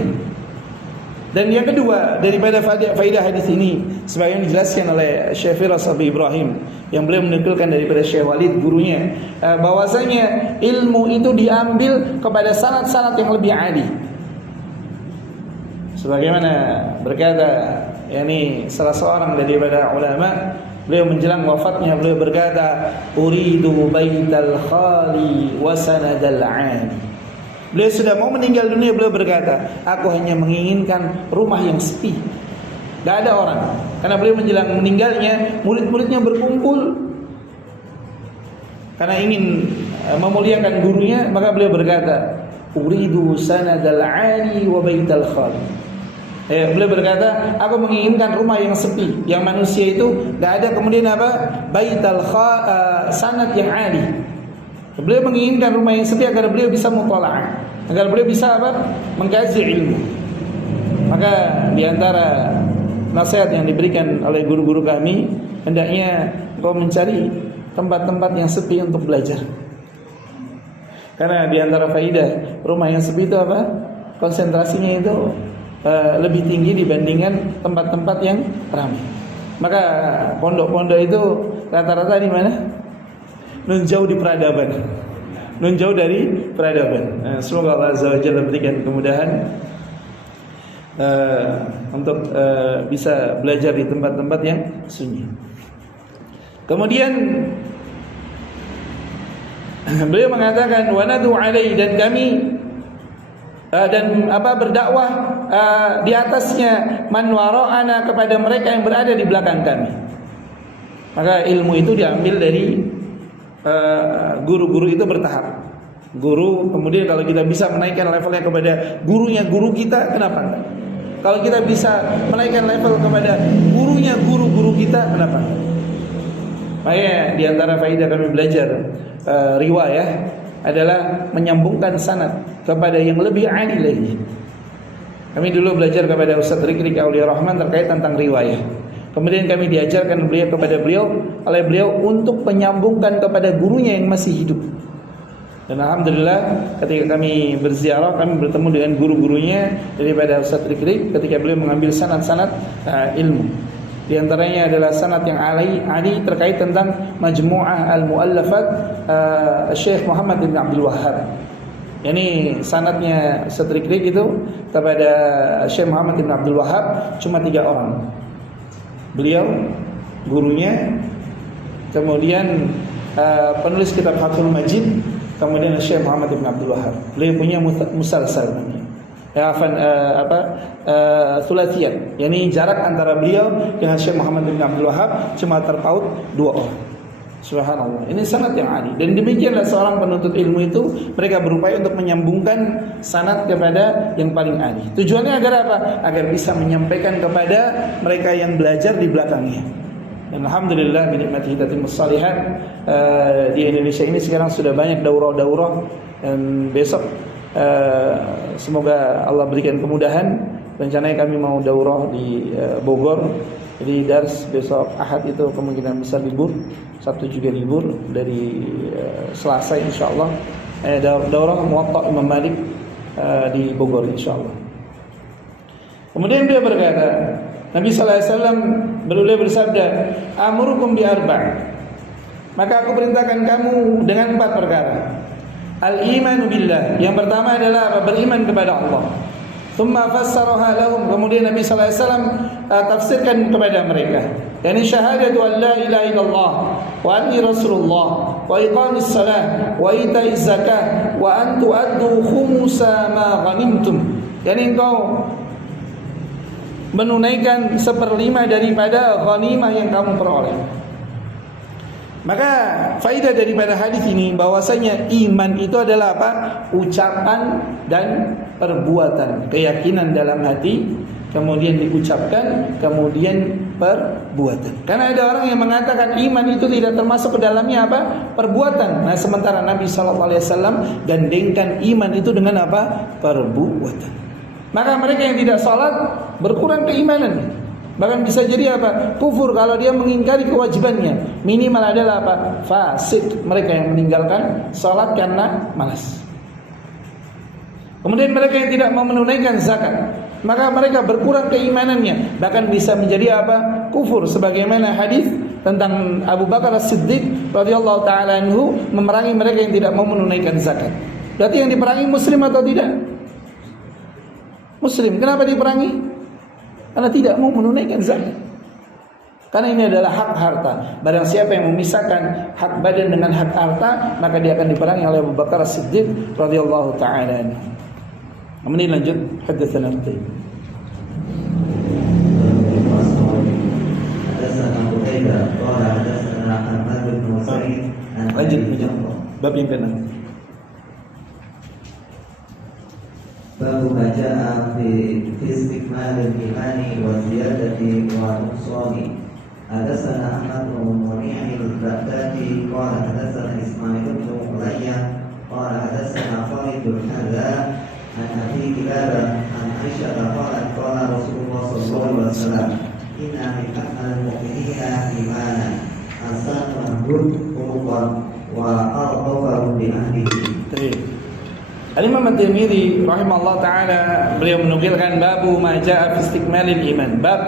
Dan yang kedua daripada faidah hadis ini sebagaimana dijelaskan oleh Syekh Firas Abi Ibrahim yang beliau menukilkan daripada Syekh Walid gurunya, bahwasanya ilmu itu diambil kepada sanad-sanad yang lebih ali. Sebagaimana berkata yakni salah seorang daripada ulama, beliau menjelang wafatnya beliau berkata, "Uridu baital khali wa sanadal 'ali." Beliau sudah mau meninggal dunia, beliau berkata, "Aku hanya menginginkan rumah yang sepi, tidak ada orang." Karena beliau menjelang meninggalnya, murid-muridnya berkumpul karena ingin memuliakan gurunya, maka beliau berkata, "Uridu sanadal 'ali wa baital khali." Beliau berkata, aku menginginkan rumah yang sepi, yang manusia itu tidak ada, kemudian apa? Baital sanad yang 'ali. Beliau menginginkan rumah yang sepi agar beliau bisa muthala'ah, agar beliau bisa apa? Mengkaji ilmu. Maka di antara nasihat yang diberikan oleh guru-guru kami, hendaknya kau mencari tempat-tempat yang sepi untuk belajar. Karena di antara faidah rumah yang sepi itu apa? Konsentrasinya itu lebih tinggi dibandingkan tempat-tempat yang ramai. Maka pondok-pondok itu rata-rata di mana? Nun jauh di peradaban, nun jauh dari peradaban. Semoga Allah Azza wa Jalla berikan kemudahan untuk bisa belajar di tempat-tempat yang sunyi. Kemudian beliau mengatakan wa nadu alai, dan kami berdakwah di atasnya man wara'ana, kepada mereka yang berada di belakang kami. Maka ilmu itu diambil dari guru-guru itu bertahap. Guru, kemudian kalau kita bisa menaikkan levelnya kepada gurunya guru kita, kenapa enggak? Kalau kita bisa menaikkan level kepada gurunya guru-guru kita, kenapa enggak? Makanya di antara faedah kami belajar riwayah adalah menyambungkan sanad kepada yang lebih ali lagi. Kami dulu belajar kepada Ustaz Rikrik Aulia Rahman terkait tentang riwayah. Kemudian kami diajarkan kepada beliau oleh beliau untuk menyambungkan kepada gurunya yang masih hidup. Dan alhamdulillah ketika kami berziarah, kami bertemu dengan guru-gurunya daripada Ustaz Rikrik ketika beliau mengambil sanad-sanad ilmu. Di antaranya adalah sanad yang ali terkait tentang Majmu'ah Al-Mu'allafat Syekh Muhammad bin Abdul Wahhab. Yani sanadnya Ustaz Rikrik itu kepada Syekh Muhammad bin Abdul Wahhab cuma 3 orang. Beliau, gurunya, kemudian penulis kitab Fathul Majid, kemudian Syekh Muhammad bin Abdul Wahhab. Beliau punya musalsal namanya. Thulathiyat. Yani jarak antara beliau dengan Syekh Muhammad bin Abdul Wahhab cuma terpaut 2 orang. Subhanallah. Ini sanad yang ali. Dan demikianlah seorang penuntut ilmu itu mereka berupaya untuk menyambungkan sanad kepada yang paling ali. Tujuannya agar apa? Agar bisa menyampaikan kepada mereka yang belajar di belakangnya. Dan alhamdulillah binikmati hitatimmus shalihat di Indonesia ini sekarang sudah banyak daurah-daurah, dan besok semoga Allah berikan kemudahan. Rencananya kami mau daurah di Bogor. Jadi dars besok Ahad itu kemungkinan besar libur, Sabtu juga libur dari Selasa insyaallah. Daurah Muwatta Imam Malik di Bogor insyaallah. Kemudian dia berkata, Nabi sallallahu alaihi wasallam beliau bersabda, "Amurukum bi arba'." Maka aku perintahkan kamu dengan 4 perkara. Al-imanu billah. Yang pertama adalah beriman kepada Allah. Thumma fassaraha lahum. Kemudian Nabi sallallahu alaihi wasallam tafsirkan kepada mereka. Yani syahadatu an la ilaha illallah wa anni rasulullah wa iqamis salah wa ita'iz zakah wa an tu'addu khumsa ma ghanimtum. Yani engkau menunaikan 1/5 daripada ghanimah yang kamu peroleh. Maka faidah daripada hadis ini bahwasanya iman itu adalah apa? Ucapan dan perbuatan, keyakinan dalam hati, kemudian diucapkan, kemudian perbuatan. Karena ada orang yang mengatakan iman itu tidak termasuk ke dalamnya apa? Perbuatan. Nah, sementara Nabi sallallahu alaihi wasallam gandengkan iman itu dengan apa? Perbuatan. Maka mereka yang tidak salat berkurang keimanan. Bahkan bisa jadi apa? Kufur kalau dia mengingkari kewajibannya. Minimal adalah apa? Fasik. Mereka yang meninggalkan salat karena malas. Kemudian mereka yang tidak mau menunaikan zakat, maka mereka berkurang keimanannya. Bahkan bisa menjadi apa? Kufur. Sebagaimana hadis tentang Abu Bakar As-Siddiq radhiyallahu taala anhu memerangi mereka yang tidak mau menunaikan zakat. Berarti yang diperangi muslim atau tidak? Muslim. Kenapa diperangi? Karena tidak mau menunaikan zakat. Karena ini adalah hak harta. Barang siapa yang memisahkan hak badan dengan hak harta, maka dia akan diperangi oleh Abu Bakar As-Siddiq radhiyallahu taala anhu. Kemudian lanjut, hadatsana Qutaibah. Hadatsana Qutaibah qala hadatsana Ahmad bin Husain. Lanjut bab yang ke-6. Babu baca'a fi istikmal al-imani wa ziyadati wa nuqsani. Hadatsana Ahmad bin Muni'ah al-Baghdadi qala hadatsana Ismail bin Ulayya qala hadatsana Khalid bin Hadza an Abi Kilabah an Aisyah qalat qala Rasulullah sallallahu alaihi wasallam inna min akmal mu'minina imanan asanu mahbub quluban wa al-qafaru bi ahlihi. Al-Imam At-Tirmidzi rahimahullah taala beliau menukilkan babu ma jaa fi istikmalil iman. Bab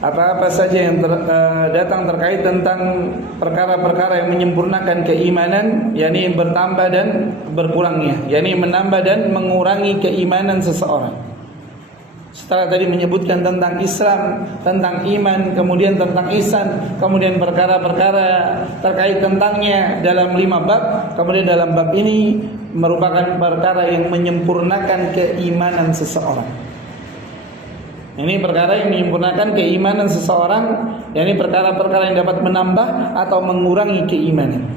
apa-apa saja yang datang terkait tentang perkara-perkara yang menyempurnakan keimanan, yakni bertambah dan berkurangnya, yakni menambah dan mengurangi keimanan seseorang. Setelah tadi menyebutkan tentang Islam, tentang iman, kemudian tentang ihsan, kemudian perkara-perkara terkait tentangnya dalam 5 bab. Kemudian dalam bab ini merupakan perkara yang menyempurnakan keimanan seseorang. Ini perkara yang menyempurnakan keimanan seseorang, yakni perkara-perkara yang dapat menambah atau mengurangi keimanan.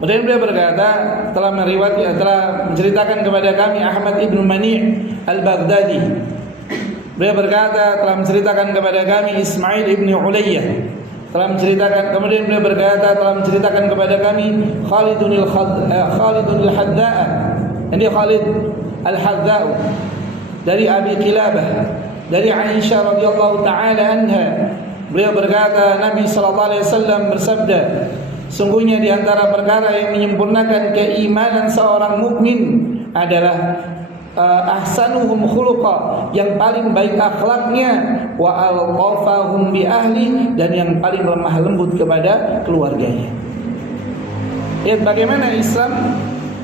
Kemudian beliau berkata, telah menceritakan kepada kami Ahmad ibn Mani' al-Baghdadi. Beliau berkata, telah menceritakan kepada kami Ismail ibn Ulayya. Kemudian beliau berkata, telah menceritakan kepada kami Khalidun al-Hadda'a. Ini Khalid al-Hadda'u. dari Abi Qilabah dari Aisyah radhiyallahu taala anha, beliau berkata, Nabi sallallahu alaihi wasallam bersabda, sungguhnya di antara perkara yang menyempurnakan keimanan seorang mukmin adalah ahsanuhum khuluqa, yang paling baik akhlaknya, wa alqafahum bi ahli, dan yang paling lemah lembut kepada keluarganya. Lihat bagaimana Islam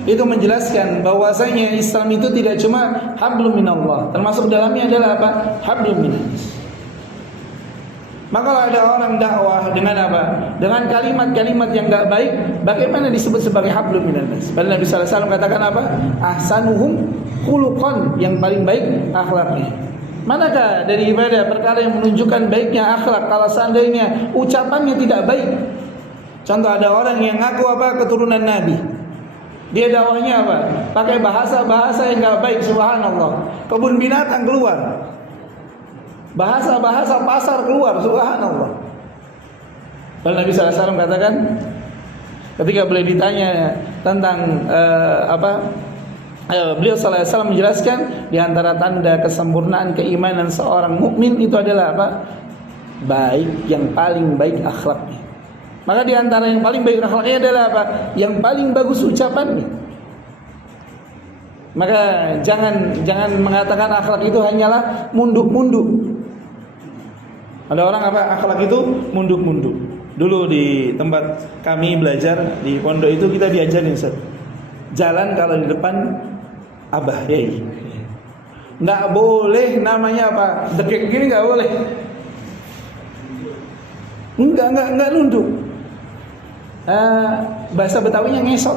itu menjelaskan bahwasanya Islam itu tidak cuma hablum minallah, termasuk dalamnya adalah apa? Hablum minannas. Maka kalau ada orang dakwah dengan apa? Dengan kalimat-kalimat yang enggak baik, bagaimana disebut sebagai hablum minannas? Padahal Nabi sallallahu alaihi wasallam katakan apa? Ahsanuhum khuluqan, yang paling baik akhlaknya. Manakah dari ibadah perkara yang menunjukkan baiknya akhlak kalau seandainya ucapannya tidak baik? Contoh, ada orang yang ngaku apa? Keturunan Nabi. Dia dakwahnya apa? Pakai bahasa-bahasa yang enggak baik, subhanallah. Kebun binatang keluar. Bahasa-bahasa pasar keluar, subhanallah. Lalu Nabi SAW katakan, ketika beliau ditanya tentang beliau SAW menjelaskan di antara tanda kesempurnaan keimanan seorang mukmin itu adalah apa? Baik, yang paling baik akhlaknya. Maka di antara yang paling baik akhlaknya adalah apa? Yang paling bagus ucapannya. Maka jangan mengatakan akhlak itu hanyalah munduk-munduk. Ada orang apa? Akhlak itu munduk-munduk. Dulu di tempat kami belajar di pondok itu kita diajarin, Ustaz. Jalan kalau di depan abah, yai. Enggak boleh namanya apa? Dekek gini enggak boleh. Enggak nunduk. Bahasa Betawinya ngesot.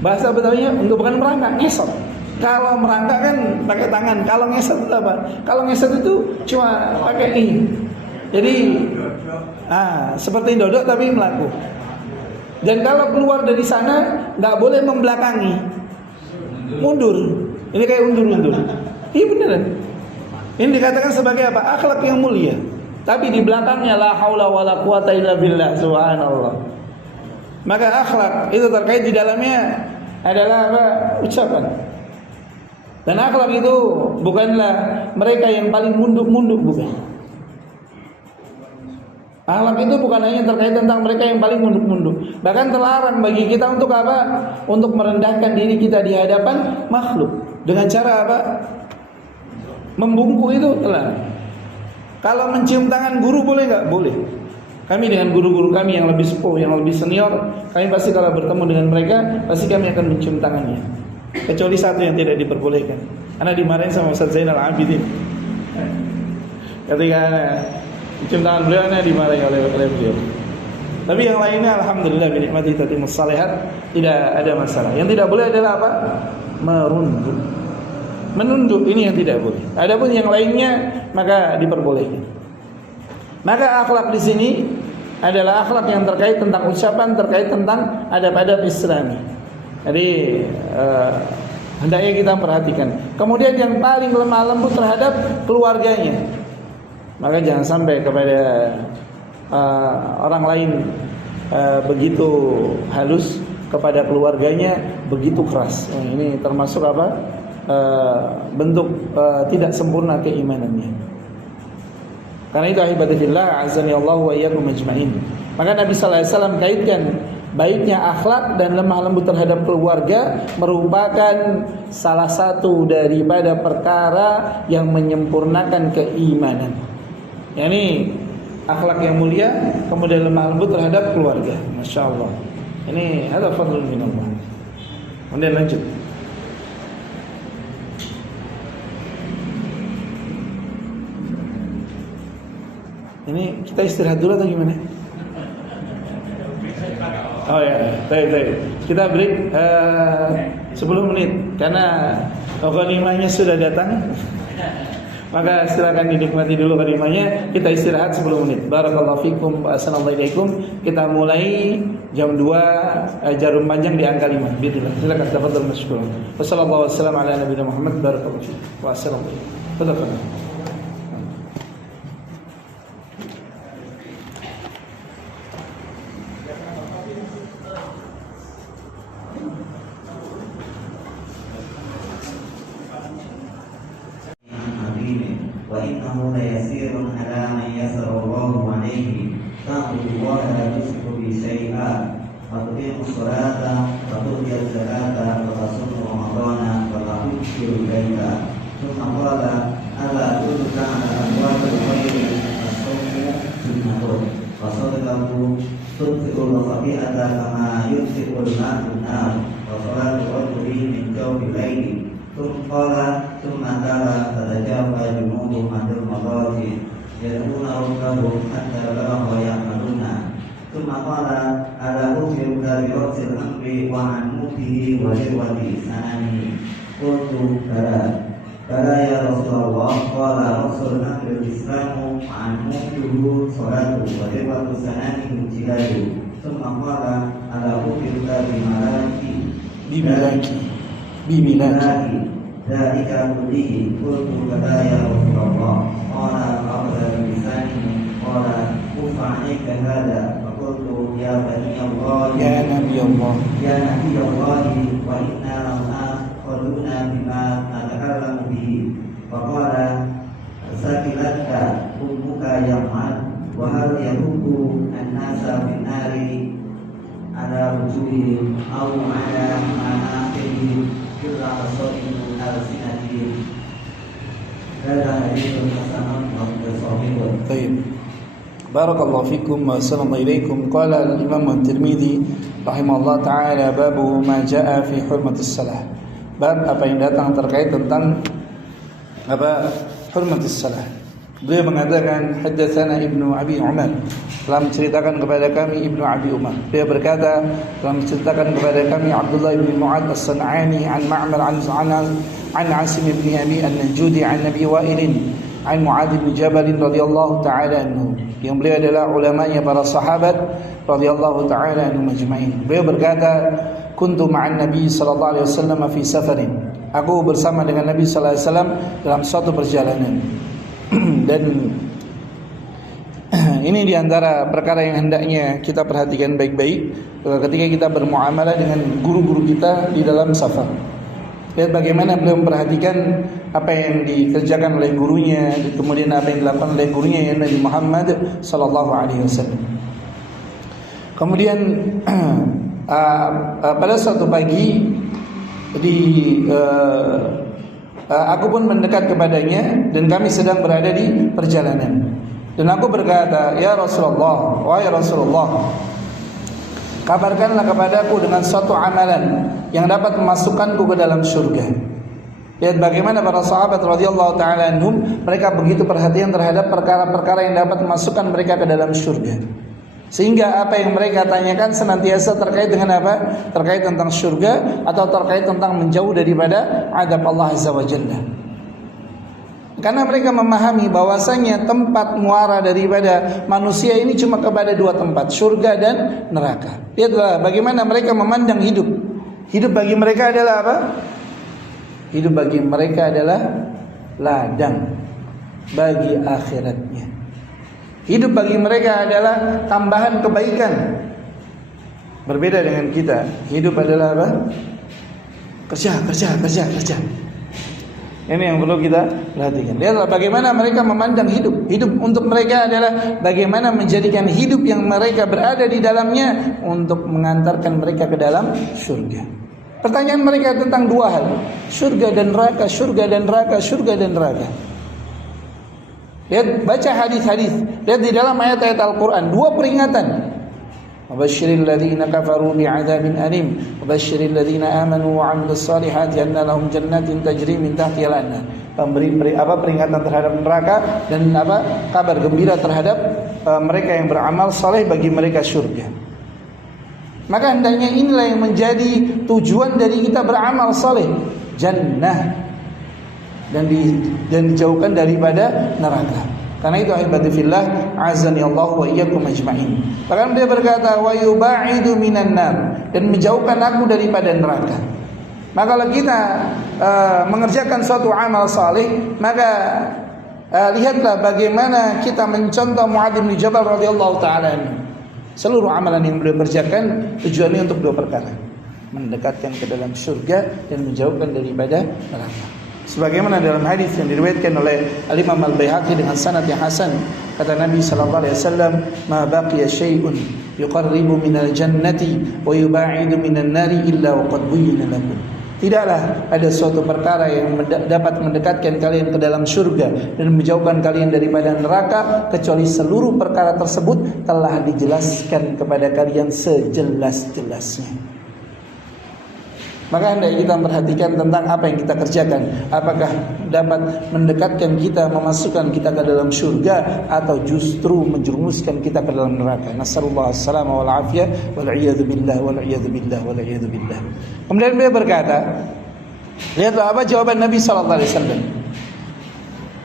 Bahasa Betawinya bukan merangkak, ngesot. Kalau merangkak kan pakai tangan, kalau ngesot itu apa? Kalau ngesot itu cuma pakai i. Jadi seperti dodok tapi melaku. Dan kalau keluar dari sana nggak boleh membelakangi, mundur. Ini kayak undur-undur. Iya beneran. Ini dikatakan sebagai apa? Akhlak yang mulia. Tapi di belakangnya la haula wala quwata illa billah, subhanallah. Maka akhlak itu terkait di dalamnya adalah apa? Ucapan. Dan akhlak itu bukanlah mereka yang paling munduk-munduk, bukan. Akhlak itu bukan hanya terkait tentang mereka yang paling munduk-munduk. Bahkan terlarang bagi kita untuk apa? Untuk merendahkan diri kita di hadapan makhluk. Dengan cara apa? Membungkuk itu terlarang. Kalau mencium tangan guru boleh nggak? Boleh. Kami dengan guru-guru kami yang lebih sepuh, yang lebih senior, kami pasti kalau bertemu dengan mereka, pasti kami akan mencium tangannya. Kecuali satu yang tidak diperbolehkan. Karena dimarahin sama Ustaz Zainal Abidin. Ketika mencium tangan beliau, dimarahi oleh beliau. Tapi yang lainnya alhamdulillah bi nikmati tatimmus shalihat, tidak ada masalah. Yang tidak boleh adalah apa? Merunduk. Menunduk ini yang tidak boleh. Adapun yang lainnya maka diperbolehkan. Maka akhlak di sini adalah akhlak yang terkait tentang ucapan, terkait tentang adab-adab Islami. Jadi hendaknya kita perhatikan. Kemudian yang paling lemah lembut terhadap keluarganya. Maka jangan sampai kepada orang lain begitu halus, kepada keluarganya begitu keras. Ini termasuk apa? Bentuk tidak sempurna keimanannya. Karena itu ahibbatillah azani Allah wa iyyakum ajmain. Maka Nabi sallallahu alaihi wasallam kaitkan baiknya akhlak dan lemah lembut terhadap keluarga merupakan salah satu daripada perkara yang menyempurnakan keimanan. Yani akhlak yang mulia, kemudian lemah lembut terhadap keluarga. Masya Allah. Ini ada fadlun minallah. Kemudian lanjut. Ini kita istirahat dulu atau gimana? Oh ya, baik. Kita break 10 menit karena ghanimahnya sudah datang. Maka silakan dinikmati dulu ghanimahnya. Kita istirahat 10 menit. Barakallahu fikum wa assalamualaikum. Kita mulai jam 2 jarum panjang di angka 5. Bismillah. Silakan tafadhal masykuran. Wassallallahu wasallam ala nabiyina Muhammad. Barakallahu fikum. Wa assalamualaikum. Tafadhal. وإنه ليسير على من يسر الله عليه تعبد الله لا تشرك به شيئا وتقيم الصلاة وتؤتي الزكاة وتصوم رمضان وتحج البيت ثم قال ألا أدلك على أبواب الخير الصوم سنة وصدقه تطفئ الخطيئة كما يطفئ الماء النار وصلاة الرجل من جوف الليل ثم قال ثم تلا تتجافى جنوبهم عن المضاجع يدعون ربهم حتى بلغ ويعملون ثم قال ألا أخبرك برأس الأمر وعنقه وذروة سنامه قلت بلى بلى يا رسول الله قال رأس الأمر الإسلام وعنقه صلاة وذروة سنامه جهاد ثم قال ألا أخبرك بملاكي ذلك كله قلت بلى يا رسول الله قال أخذ بلسانه قال كف عليك هذا فقلت يا بني الله يا نبي الله وإنا لنأخذون بما نتكلم به فقال سكلتك أمك يوما وهل يهب الناس في النار على وجوههم أو على مناخرهم إلا أصابهم ألسنتهم هذا حديث حسن صحيح. طيب بارك الله فيكم وأحسن الله إليكم. قال الإمام الترمذي رحمه الله تعالى باب ما جاء في حرمة الصلاة. Bab apa yang datang terkait tentang apa hurmatus salah. Beliau mengatakan haddatsana Ibnu Abi Umar, telah menceritakan kepada kami Ibnu Abi Umar. Beliau berkata telah menceritakan kepada kami Abdullah bin Mu'ad as-San'ani an Ma'mar an Asim bin Abi an-Najudi an Nabi Wa'il an Mu'adz bin Jabal radhiyallahu ta'ala anhu. Yang beliau adalah ulamanya para sahabat radhiyallahu ta'ala anhum ajma'in. Beliau berkata kuntu ma'an Nabi sallallahu alaihi wasallam fi safarin. Aku bersama dengan Nabi sallallahu alaihi wasallam dalam suatu perjalanan. Dan ini diantara perkara yang hendaknya kita perhatikan baik-baik ketika kita bermuamalah dengan guru-guru kita di dalam safar. Lihat bagaimana beliau memperhatikan apa yang dikerjakan oleh gurunya, kemudian apa yang dilakukan oleh gurunya yang Nabi Muhammad sallallahu alaihi wasallam. Kemudian pada suatu pagi aku pun mendekat kepadanya dan kami sedang berada di perjalanan. Dan aku berkata, "Ya Rasulullah, wahai Rasulullah, kabarkanlah kepadaku dengan suatu amalan yang dapat memasukkanku ke dalam surga." Lihat bagaimana para sahabat radhiyallahu taala anhum, mereka begitu perhatian terhadap perkara-perkara yang dapat memasukkan mereka ke dalam surga. Sehingga apa yang mereka tanyakan senantiasa terkait dengan apa? Terkait tentang surga atau terkait tentang menjauh daripada azab Allah Azza wa Jalla. Karena mereka memahami bahwasanya tempat muara daripada manusia ini cuma kepada dua tempat, surga dan neraka. Lihatlah bagaimana mereka memandang hidup. Hidup bagi mereka adalah apa? Hidup bagi mereka adalah ladang bagi akhiratnya. Hidup bagi mereka adalah tambahan kebaikan. Berbeda dengan kita. Hidup adalah apa? Kerja. Ini yang perlu kita perhatikan. Lihatlah bagaimana mereka memandang hidup. Hidup untuk mereka adalah bagaimana menjadikan hidup yang mereka berada di dalamnya untuk mengantarkan mereka ke dalam surga. Pertanyaan mereka tentang dua hal, surga dan neraka, surga dan neraka, surga dan neraka. Lihat, baca hadis-hadis. Lihat di dalam ayat-ayat Al-Quran, dua peringatan. Wabashshiril ladzina kafaru bi'adzabin alim, wabashshiril ladzina amanu wa 'amilus salihati anna lahum jannatin tajri min tahtiha al-anhar. Peringatan terhadap neraka dan kabar gembira terhadap mereka yang beramal saleh, bagi mereka surga. Maka hendaknya inilah yang menjadi tujuan dari kita beramal saleh, jannah, dan dijauhkan daripada neraka. Karena itu ahibati fillah, azani Allah wa iyyakum ajma'in. Bahkan dia berkata wa yubaidu minan nar, dan menjauhkan aku daripada neraka. Maka kalau kita mengerjakan suatu amal saleh, maka lihatlah bagaimana kita mencontoh Mu'adz bin Jabal radhiyallahu taala anhu. Seluruh amalan yang beliau kerjakan tujuannya untuk dua perkara: mendekatkan ke dalam surga dan menjauhkan daripada neraka. Sebagaimana dalam hadis yang diriwayatkan oleh Al-Imam Al-Baihaqi dengan sanad yang hasan, kata Nabi sallallahu alaihi wasallam, "Ma baqiya syai'un yuqarribu minal jannati wa yuba'idu minan nari illa wa qad buyyina lakum." Tidaklah ada suatu perkara yang dapat mendekatkan kalian ke dalam surga dan menjauhkan kalian daripada neraka kecuali seluruh perkara tersebut telah dijelaskan kepada kalian sejelas-jelasnya. Maka hendaknya kita memperhatikan tentang apa yang kita kerjakan. Apakah dapat mendekatkan kita, memasukkan kita ke dalam surga, atau justru menjerumuskan kita ke dalam neraka. Nasallallahu alaihi wal afiyah wal iyad billah wal iyad billah wal iyad billah. Kemudian beliau berkata, lihatlah apa jawaban Nabi sallallahu alaihi wasallam.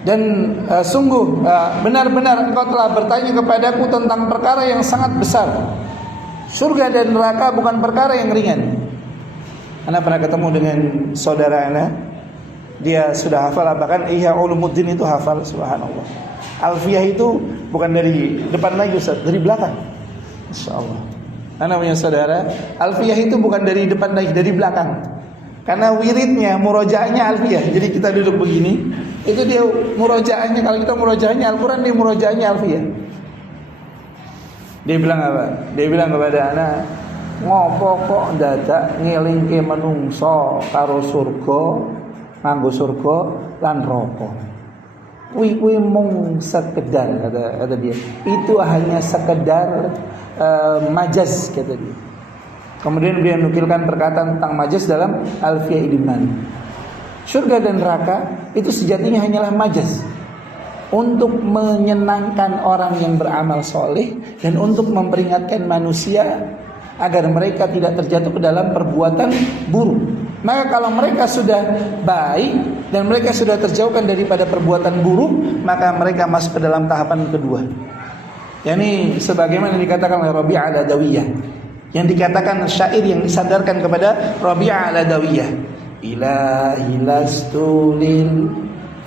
Dan sungguh benar-benar engkau telah bertanya kepadaku tentang perkara yang sangat besar. Surga dan neraka bukan perkara yang ringan. Ana pernah ketemu dengan saudara ana, dia sudah hafal, bahkan Ihya Ulumuddin itu hafal, subhanallah. Alfiyah itu bukan dari depan lagi Ustaz, dari belakang. Insyaallah. Ana punya saudara, Alfiyah itu bukan dari depan lagi, dari belakang. Karena wiridnya, murojaahnya Alfiyah. Jadi kita duduk begini, itu dia murojaahnya, kalau kita murojaahnya Al-Qur'an, dia murojaahnya Alfiyah. Dia bilang apa? Dia bilang kepada anak, ngopo kok dadak ngelingke menungso karo surga, nganggo surga lan neraka. Kuwi mung sekedar, kata dia. Itu hanya sekedar majaz, kata dia. Kemudian dia nukilkan perkataan tentang majaz dalam Alfiyah Idman. Surga dan neraka itu sejatinya hanyalah majaz untuk menyenangkan orang yang beramal soleh dan untuk memperingatkan manusia agar mereka tidak terjatuh ke dalam perbuatan buruk. Maka kalau mereka sudah baik dan mereka sudah terjauhkan daripada perbuatan buruk, maka mereka masuk ke dalam tahapan kedua. Yani sebagaimana dikatakan oleh Rabi'ah Al-Adawiyah, yang dikatakan syair yang disandarkan kepada Rabi'ah Al-Adawiyah, ilahi lastu lil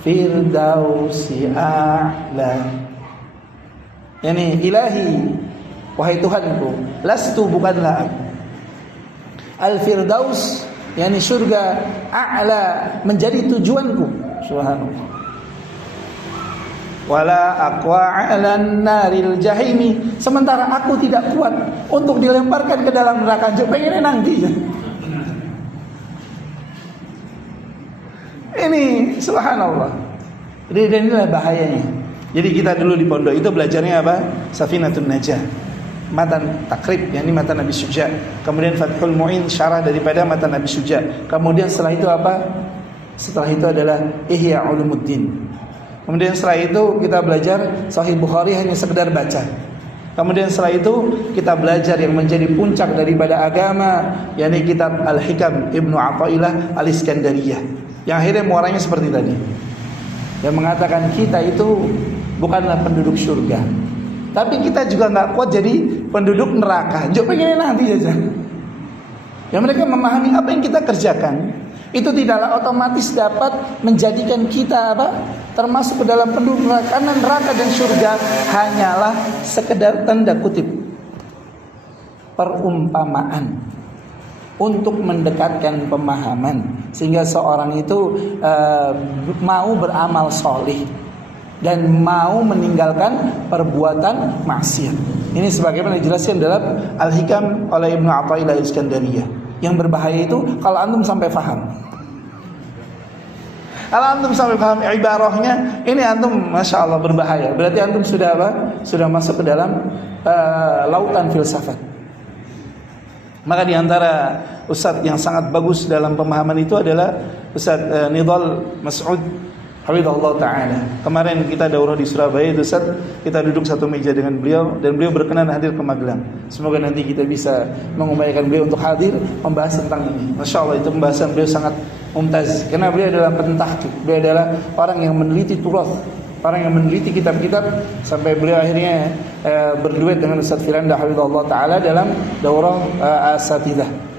firdausi a'la. Yani ilahi, wahai Tuhanku, lastu bukanlah aku, al-firdaus, yakni surga, a'la menjadi tujuanku, subhanallah. Wala aqwa 'alan naril jahimi, sementara aku tidak kuat untuk dilemparkan ke dalam neraka. Pengen nanti. Ini subhanallah. Dan inilah bahayanya. Jadi kita dulu di pondok itu belajarnya apa? Safinatun Najah, matan takrib, yakni matan Nabi Syuja. Kemudian Fathul Mu'in, syarah daripada matan Nabi Syuja. Kemudian setelah itu apa? Setelah itu adalah Ihya Ulumuddin. Kemudian setelah itu kita belajar Sahih Bukhari hanya sekedar baca. Kemudian setelah itu kita belajar yang menjadi puncak daripada agama, yakni kitab Al-Hikam Ibnu Athaillah Al-Iskandariyah, yang akhirnya muaranya seperti tadi, yang mengatakan kita itu bukanlah penduduk surga, tapi kita juga nggak kuat jadi penduduk neraka. Jauh pengen nanti saja. Yang mereka memahami apa yang kita kerjakan itu tidaklah otomatis dapat menjadikan kita termasuk ke dalam penduduk neraka. Karena neraka dan surga hanyalah sekedar tanda kutip perumpamaan untuk mendekatkan pemahaman sehingga seorang itu mau beramal soleh dan mau meninggalkan perbuatan maksiat. Ini sebagaimana dijelaskan dalam Al-Hikam oleh Ibnu Athaillah Al-Iskandariyah. Yang berbahaya itu kalau antum sampai paham. Kalau antum sampai paham ibarahnya, ini antum masya Allah berbahaya. Berarti antum sudah apa? Sudah masuk ke dalam lautan filsafat. Maka diantara ustadz yang sangat bagus dalam pemahaman itu adalah Ustadz Nidal Mas'ud Hafizahullah Ta'ala. Kemarin kita daurah di Surabaya, Ustaz, kita duduk satu meja dengan beliau dan beliau berkenan hadir ke Magelang. Semoga nanti kita bisa mengupayakan beliau untuk hadir membahas tentang ini. Masya Allah, itu pembahasan beliau sangat mumtaz karena beliau adalah pentahqiq, beliau adalah orang yang meneliti turath, orang yang meneliti kitab-kitab, sampai beliau akhirnya berduet dengan Ustaz Firanda Hafizahullah Ta'ala dalam daurah Asatidah.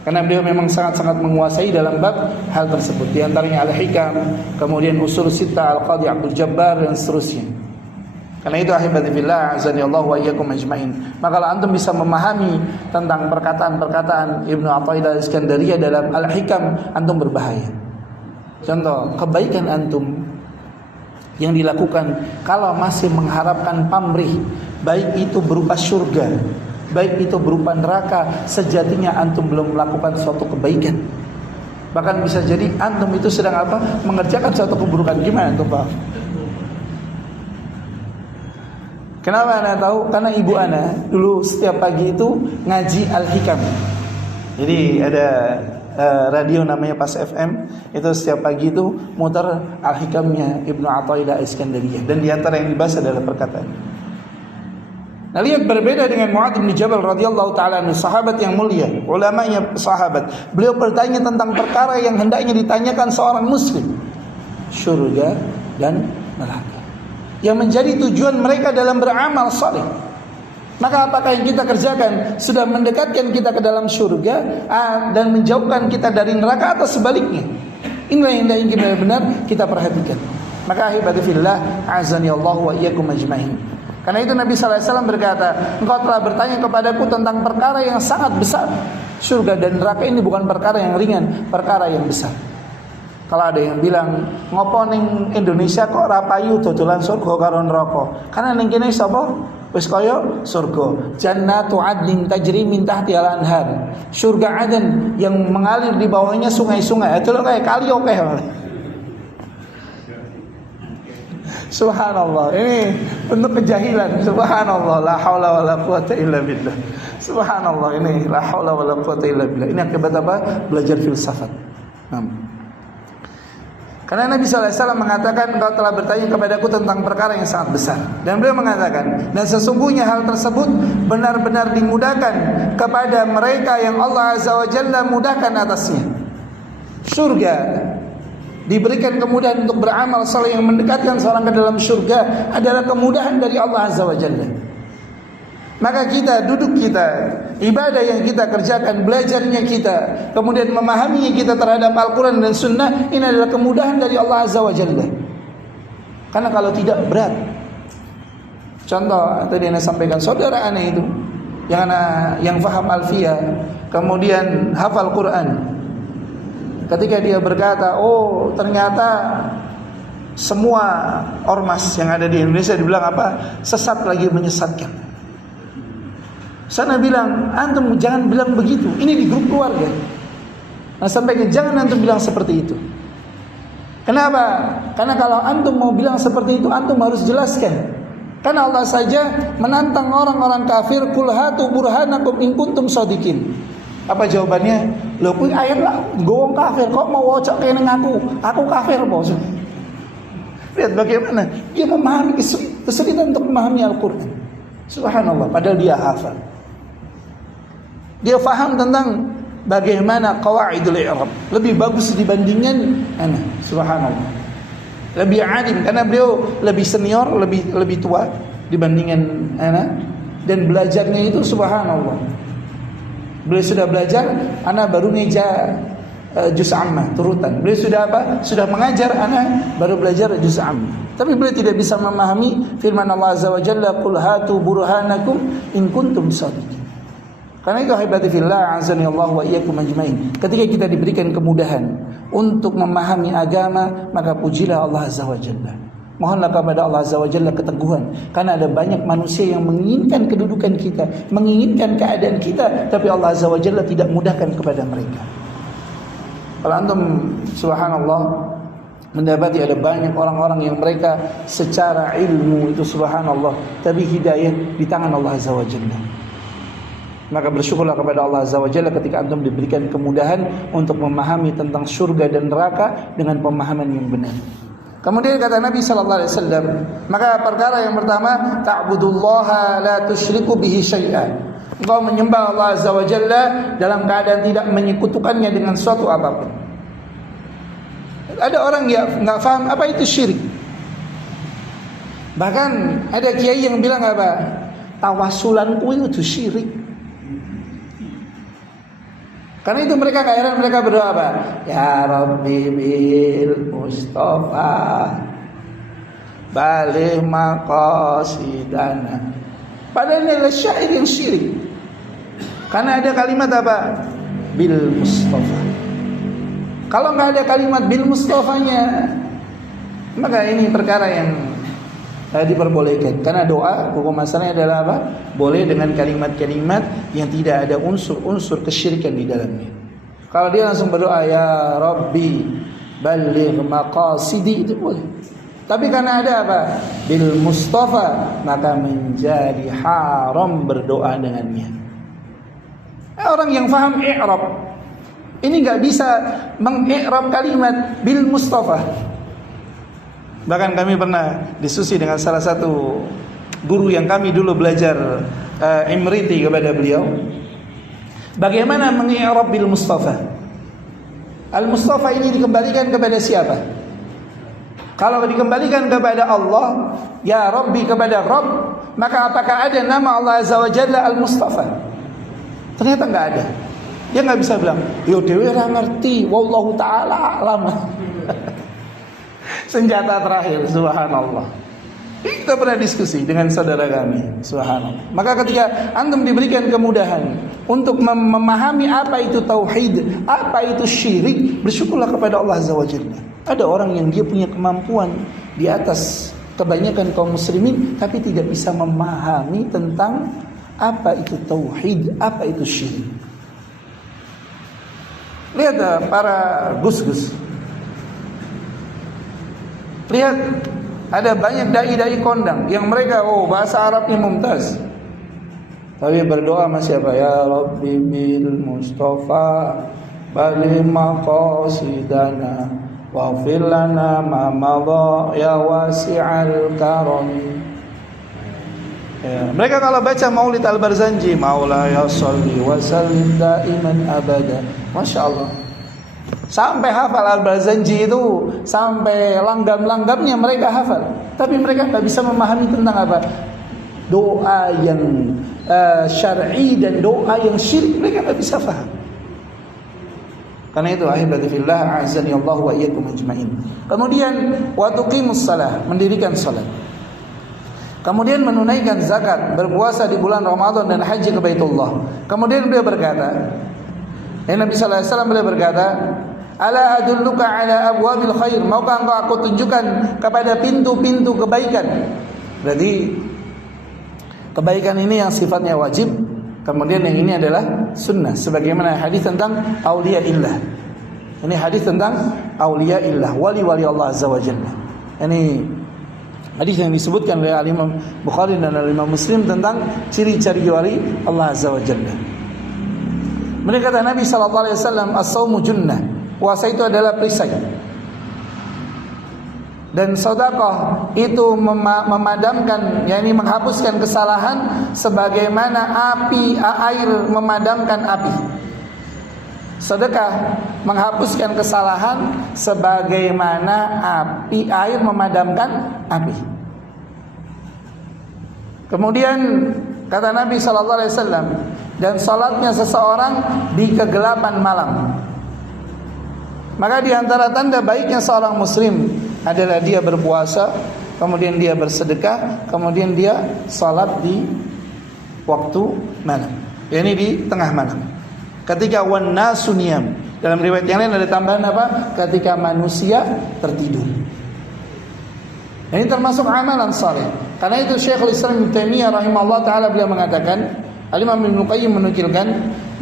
Karena beliau memang sangat-sangat menguasai dalam bab hal tersebut. Di antaranya Al-Hikam, kemudian Usul Sittah Al-Qadhi Abdul Jabbar dan seterusnya. Karena itu ahibati fillah, azani Allah wa iyyakum ajmain. Maka kalau antum bisa memahami tentang perkataan-perkataan Ibnu Athaillah Al-Iskandariyah dalam Al-Hikam, antum berbahaya. Contoh, kebaikan antum yang dilakukan kalau masih mengharapkan pamrih, baik itu berupa surga, baik itu berupa neraka, sejatinya antum belum melakukan suatu kebaikan. Bahkan bisa jadi antum itu sedang apa? Mengerjakan suatu keburukan. Gimana antum, Pak? Kenapa Ana tahu? Karena ibu Ana dulu setiap pagi itu ngaji Al-Hikam. Jadi ada radio namanya Pas FM, itu setiap pagi itu muter Al-Hikamnya Ibnu Athaillah Iskandariyah, dan diantara yang dibahas adalah perkataan. Nah, lihat berbeda dengan Mu'adz bin Jabal radhiyallahu taala anhu, sahabat yang mulia, ulamanya sahabat. Beliau bertanya tentang perkara yang hendaknya ditanyakan seorang muslim, surga dan neraka, yang menjadi tujuan mereka dalam beramal saleh. Maka apakah yang kita kerjakan sudah mendekatkan kita ke dalam surga dan menjauhkan kita dari neraka, atau sebaliknya? Inilah yang benar-benar kita perhatikan. Maka ahibati fillah, azani Allah wa iyyakum ajmain. Karena itu Nabi sallallahu alaihi wasallam berkata, engkau telah bertanya kepadaku tentang perkara yang sangat besar. Surga dan neraka ini bukan perkara yang ringan, perkara yang besar. Kalau ada yang bilang, ngopo ning Indonesia kok rapayu dodolan surga karo neraka? Karena ning kene sapa? Wis kaya surga. Jannatu adnin tajri min tahtiha al-anhar. Surga Aden yang mengalir di bawahnya sungai-sungai. Itu loh kayak kali oke. Subhanallah. Ini bentuk kejahilan. Subhanallah. La haula wala quwata illa billah. Subhanallah, ini la haula wala quwata illa billah. Ini akibat apa? Belajar filsafat. Karena Nabi SAW mengatakan, engkau telah bertanya kepadaku tentang perkara yang sangat besar. Dan beliau mengatakan, dan sesungguhnya hal tersebut benar-benar dimudahkan kepada mereka yang Allah Azza wa Jalla mudahkan atasnya. Surga diberikan kemudahan untuk beramal saleh yang mendekatkan seorang ke dalam surga adalah kemudahan dari Allah Azza wa Jalla. Maka kita, duduk kita, ibadah yang kita kerjakan, belajarnya kita, kemudian memahaminya kita terhadap Al-Quran dan Sunnah, ini adalah kemudahan dari Allah Azza wa Jalla. Karena kalau tidak, berat. Contoh tadi Anda sampaikan, saudara Anda itu yang faham alfiyah, kemudian hafal Quran. Ketika dia berkata, oh ternyata semua ormas yang ada di Indonesia dibilang apa? Sesat lagi menyesatkan. Sana bilang, antum jangan bilang begitu. Ini di grup keluarga. Nah, sampaikan jangan antum bilang seperti itu. Kenapa? Karena kalau antum mau bilang seperti itu, antum harus jelaskan. Karena Allah saja menantang orang-orang kafir, qul hatu burhanakum in kuntum shadiqin. Apa jawabannya? Loh, kuwi ayat lah gowong kafir, kok mau wocok kene aku kafir bos. Lihat bagaimana dia memahami kesulitan untuk memahami Al-Qur'an. Subhanallah, padahal dia hafal. Dia faham tentang bagaimana qawaidul i'rab, lebih bagus dibandingkan ana. Subhanallah. Lebih alim karena beliau lebih senior, lebih tua dibandingkan ana, dan belajarnya itu subhanallah. Beliau sudah belajar, ana baru ngeja juz ammah turutan. Beliau sudah apa? Sudah mengajar, ana baru belajar juz ammah. Tapi beliau tidak bisa memahami firman Allah Azza wa Jalla, qul hatu burhanakum in kuntum shadiqin. Karena itu ahibati fillah, azani Allah wa iyyakum ajmain. Ketika kita diberikan kemudahan untuk memahami agama, maka pujilah Allah Azza wa Jalla. Mohonlah kepada Allah Azza wa Jalla keteguhan. Karena ada banyak manusia yang menginginkan kedudukan kita, menginginkan keadaan kita, tapi Allah Azza wa Jalla tidak mudahkan kepada mereka. Kalau antum subhanallah mendapati ada banyak orang-orang yang mereka secara ilmu itu subhanallah, tapi hidayah di tangan Allah Azza wa Jalla. Maka bersyukurlah kepada Allah Azza wa Jalla ketika antum diberikan kemudahan untuk memahami tentang surga dan neraka dengan pemahaman yang benar. Kemudian kata Nabi sallallahu alaihi wasallam, maka perkara yang pertama, ta'budullaha la tusyriku bihi syai'an. Engkau menyembah Allah Azza wa Jalla dalam keadaan tidak menyekutukannya dengan suatu apapun. Ada orang yang enggak paham apa itu syirik. Bahkan ada kiai yang bilang apa? Tawasulan kuwi itu syirik. Karena itu mereka gak heran, mereka berdoa apa? Ya Rabbi bil Mustafa balih maqasidana. Padahal ini adalah syair yang syirik. Karena ada kalimat apa? Bil Mustafa. Kalau nggak ada kalimat bil Mustafanya, maka ini perkara yang diperbolehkan. Karena doa hukum asalnya adalah apa? Boleh dengan kalimat-kalimat yang tidak ada unsur-unsur kesyirikan di dalamnya. Kalau dia langsung berdoa, ya Rabbi baligh maqasidi, itu boleh. Tapi karena ada apa? Bil Mustafa, maka menjadi haram berdoa dengannya. Orang yang faham i'rab ini nggak bisa mengi'rab kalimat bil Mustafa. Bahkan kami pernah diskusi dengan salah satu guru yang kami dulu belajar imriti kepada beliau, bagaimana mengi'rab bil Mustafa. Al-Mustafa ini dikembalikan kepada siapa? Kalau dikembalikan kepada Allah, ya Rabbi, kepada Rabb, maka apakah ada nama Allah Azza wa Jalla Al-Mustafa? Ternyata enggak ada. Dia enggak bisa bilang, yo dewe ora ngerti, wallahu taala alam. Senjata terakhir, subhanallah. Kita pernah diskusi dengan saudara kami, subhanallah. Maka ketika antum diberikan kemudahan untuk memahami apa itu tauhid, apa itu syirik, bersyukurlah kepada Allah Azza wa Jalla. Ada orang yang dia punya kemampuan di atas kebanyakan kaum muslimin, tapi tidak bisa memahami tentang apa itu tauhid, apa itu syirik. Lihat para gus-gus. Lihat, ada banyak dai-dai kondang yang mereka bahasa Arabnya mumtaz, tapi berdoa masih apa? Ya Rabbi bil Mustafa baligh maqasidana waghfir lana ma madha ya wasi'al karami. Ya, mereka kalau baca Maulid Al-Barzanji, Maula ya sholli wa sallim daiman abada, Masya Allah. Sampai hafal Al-Barzanji itu, sampai langgam-langgamnya mereka hafal. Tapi mereka tak bisa memahami tentang apa? Doa yang syar'i dan doa yang syirik, mereka tak bisa faham. Karena itu ahibati fillah, a'azzani Allah wa iyyakum ajma'in. Kemudian wa tuqimus shalah, mendirikan salat. Kemudian menunaikan zakat, berpuasa di bulan Ramadan dan haji ke Baitullah. Kemudian beliau berkata, Nabi sallallahu alaihi wasallam beliau berkata, ala adulluka ala abwabil khair, maukah engkau aku tunjukkan kepada pintu-pintu kebaikan. Berarti kebaikan ini yang sifatnya wajib, kemudian yang ini adalah sunnah, sebagaimana hadis tentang auliya illah. Ini hadis tentang auliya illah, wali-wali Allah Azza wa Jalla. Ini hadis yang disebutkan oleh Imam Bukhari dan Imam Muslim tentang ciri-ciri wali Allah Azza wa Jalla. Mereka kata Nabi sallallahu alaihi wasallam, as-saumu junnah, puasa itu adalah perisai. Dan sedekah itu memadamkan, yakni menghapuskan kesalahan sebagaimana air memadamkan api. Sedekah menghapuskan kesalahan sebagaimana air memadamkan api. Kemudian kata Nabi sallallahu alaihi wasallam, dan salatnya seseorang di kegelapan malam. Maka di antara tanda baiknya seorang muslim adalah dia berpuasa, kemudian dia bersedekah, kemudian dia salat di waktu malam, yakni di tengah malam. Ketika wan nasu niyam, dalam riwayat yang lain ada tambahan apa? Ketika manusia tertidur. Ini termasuk amalan saleh. Karena itu Syekhul Islam Ibnu Taimiyah rahimahullah taala beliau mengatakan, Al-Imam Ibnu Qayyim menukilkan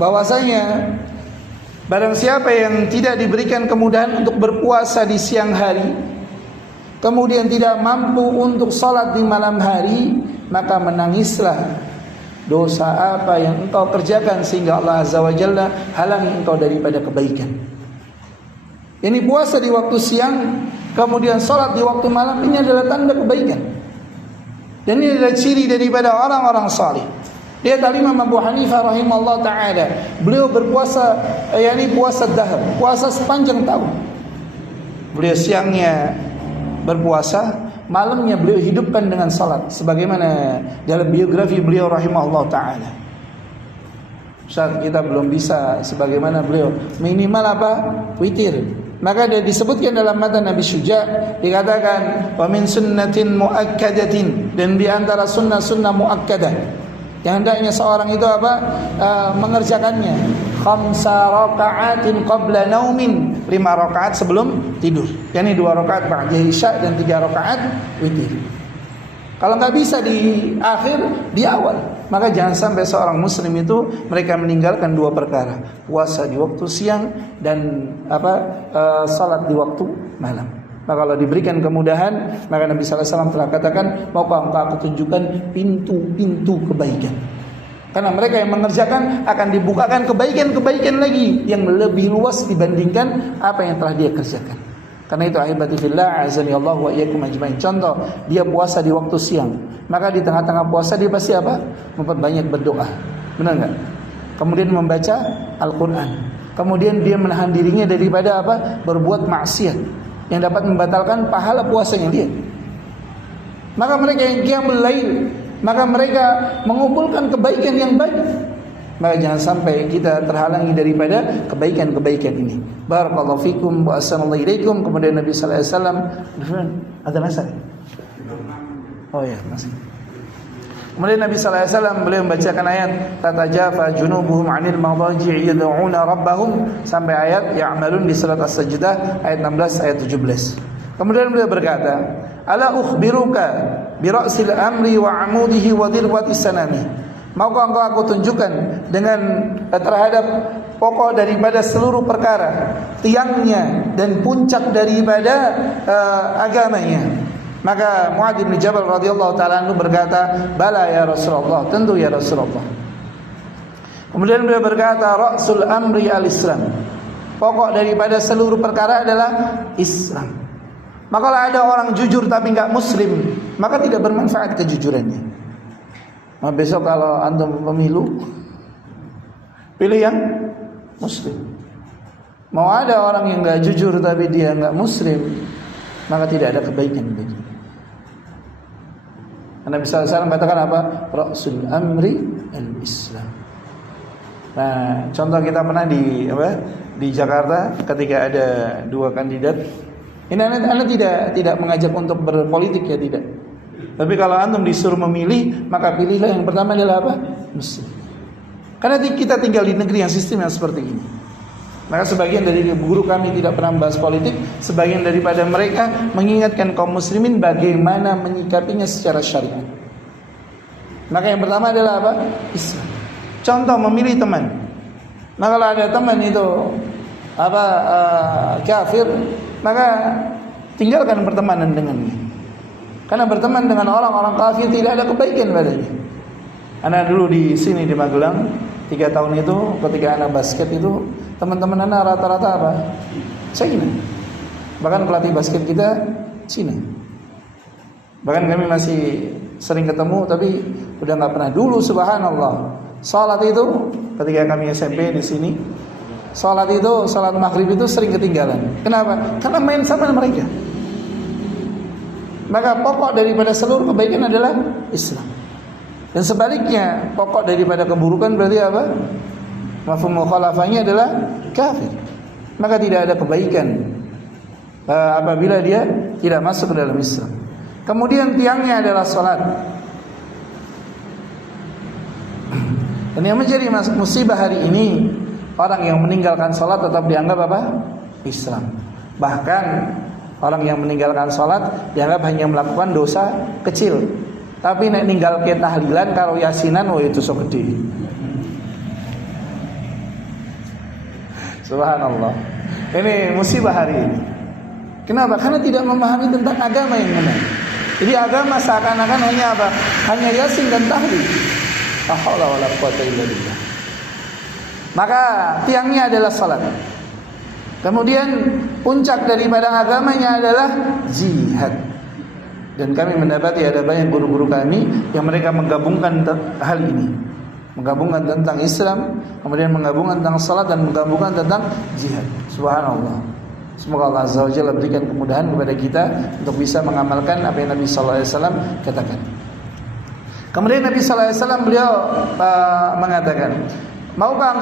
bahwasanya barang siapa yang tidak diberikan kemudahan untuk berpuasa di siang hari, kemudian tidak mampu untuk salat di malam hari, maka menangislah dosa apa yang engkau kerjakan sehingga Allah Azza wa Jalla halangi engkau daripada kebaikan. Ini puasa di waktu siang, kemudian salat di waktu malam, ini adalah tanda kebaikan. Dan ini adalah ciri daripada orang-orang salih. Lihat Imam Abu Hanifah rahimahullah ta'ala, beliau berpuasa, yakni puasa dahar, puasa sepanjang tahun. Beliau siangnya berpuasa, malamnya beliau hidupkan dengan salat, sebagaimana dalam biografi beliau rahimahullah ta'ala. Saat kita belum bisa sebagaimana beliau, minimal apa? Witir. Maka dia disebutkan dalam matan Nabi Syuja', dikatakan wa min sunnatin muakkadatin, dan di antara sunnah-sunnah muakkadah, yang hendaknya seorang itu mengerjakannya. 5 raka'atin qabla naumin, 5 rakaat sebelum tidur. Yani 2 rakaat ba'da isya dan 3 rakaat witir. Kalau nggak bisa di akhir, di awal. Maka jangan sampai seorang muslim itu mereka meninggalkan 2 perkara, puasa di waktu siang dan salat di waktu malam. Maka kalau diberikan kemudahan, maka Nabi sallallahu alaihi wasallam telah katakan, maukah engkau aku tunjukkan pintu-pintu kebaikan. Karena mereka yang mengerjakan akan dibukakan kebaikan-kebaikan lagi yang lebih luas dibandingkan apa yang telah dia kerjakan. Karena itu ahibati fillah, azani Allah wa iyyakum ajmain. Contoh, dia puasa di waktu siang, maka di tengah-tengah puasa dia pasti memperbanyak berdoa. Benar enggak? Kemudian membaca Al-Qur'an. Kemudian dia menahan dirinya daripada berbuat maksiat yang dapat membatalkan pahala puasanya dia. Maka mereka yang qiyamul lail, maka mereka mengumpulkan kebaikan yang banyak. Maka jangan sampai kita terhalangi daripada kebaikan-kebaikan ini. Barakallahu fikum wa assalamualaikum ilaikum. Kemudian Nabi sallallahu alaihi wasallam ada masalah. Oh ya, masih. Kemudian Nabi sallallahu alaihi wasallam beliau membacakan ayat tatajafa junubuhum 'anil madaji'i yad'una rabbahum sampai ayat ya'malun di surat As-Sajdah ayat 16 ayat 17. Kemudian beliau berkata, "Ala ukhbiruka bi ra'sil amri wa 'amudihi wa dirwati sanami." Maukah engkau aku tunjukkan dengan terhadap pokok daripada seluruh perkara, tiangnya dan puncak daripada agamanya. Maka Muadz bin Jabal radhiyallahu taala anhu berkata, "Bala ya Rasulullah, tentu ya Rasulullah." Kemudian beliau berkata, "Ra'sul amri al-Islam." Pokok daripada seluruh perkara adalah Islam. Maka kalau ada orang jujur tapi enggak muslim, maka tidak bermanfaat kejujurannya. Nah, besok kalau antum pemilu, pilih yang muslim. Mau ada orang yang enggak jujur tapi dia enggak muslim, maka tidak ada kebaikan baginya. Nabi sallallahu alaihi wasallam katakan Ra'sul amri al-Islam. Nah, contoh kita pernah di Jakarta ketika ada 2 kandidat. Ini anda tidak mengajak untuk berpolitik ya, tidak. Tapi kalau antum disuruh memilih, maka pilihlah yang pertama adalah Muslim. Karena kita tinggal di negeri yang sistem yang seperti ini. Maka sebagian dari guru kami tidak pernah membahas politik, sebagian daripada mereka mengingatkan kaum muslimin bagaimana menyikapinya secara syariat. Maka yang pertama adalah Islam. Contoh memilih teman. Maka kalau ada teman itu kafir, maka tinggalkan pertemanan dengannya. Karena berteman dengan orang-orang kafir tidak ada kebaikan padanya. Anak dulu di sini di Magelang 3 tahun itu ketika anak basket itu teman-teman anak rata-rata Cina. Bahkan pelatih basket kita Cina. Bahkan kami masih sering ketemu tapi udah nggak pernah. Dulu subhanallah salat itu ketika kami SMP di sini, salat maghrib itu sering ketinggalan. Kenapa? Karena main sama mereka. Maka pokok daripada seluruh kebaikan adalah Islam. Dan sebaliknya, pokok daripada keburukan berarti mafhum mukhalafahnya adalah kafir. Maka tidak ada kebaikan apabila dia tidak masuk ke dalam Islam. Kemudian tiangnya adalah salat. Dan yang menjadi musibah hari ini, orang yang meninggalkan salat tetap dianggap Islam. Bahkan orang yang meninggalkan salat dianggap hanya melakukan dosa kecil. Tapi nek ninggal ke tahlilan karo yasinan itu so gede. Subhanallah. Ini musibah hari ini. Kenapa? Karena tidak memahami tentang agama yang benar. Jadi agama seakan-akan hanya hanya yasin dan tahlil. La haula wala quwwata illa billah. Maka tiangnya adalah salat. Kemudian puncak daripada agamanya adalah jihad. Dan kami mendapati ada banyak guru-guru kami yang mereka menggabungkan hal ini. Menggabungkan tentang Islam, kemudian menggabungkan tentang salat dan menggabungkan tentang jihad. Subhanallah. Semoga Allah Azza wa Jalla berikan kemudahan kepada kita untuk bisa mengamalkan apa yang Nabi sallallahu alaihi wasallam katakan. Kemudian Nabi sallallahu alaihi wasallam beliau mengatakan, "Maukah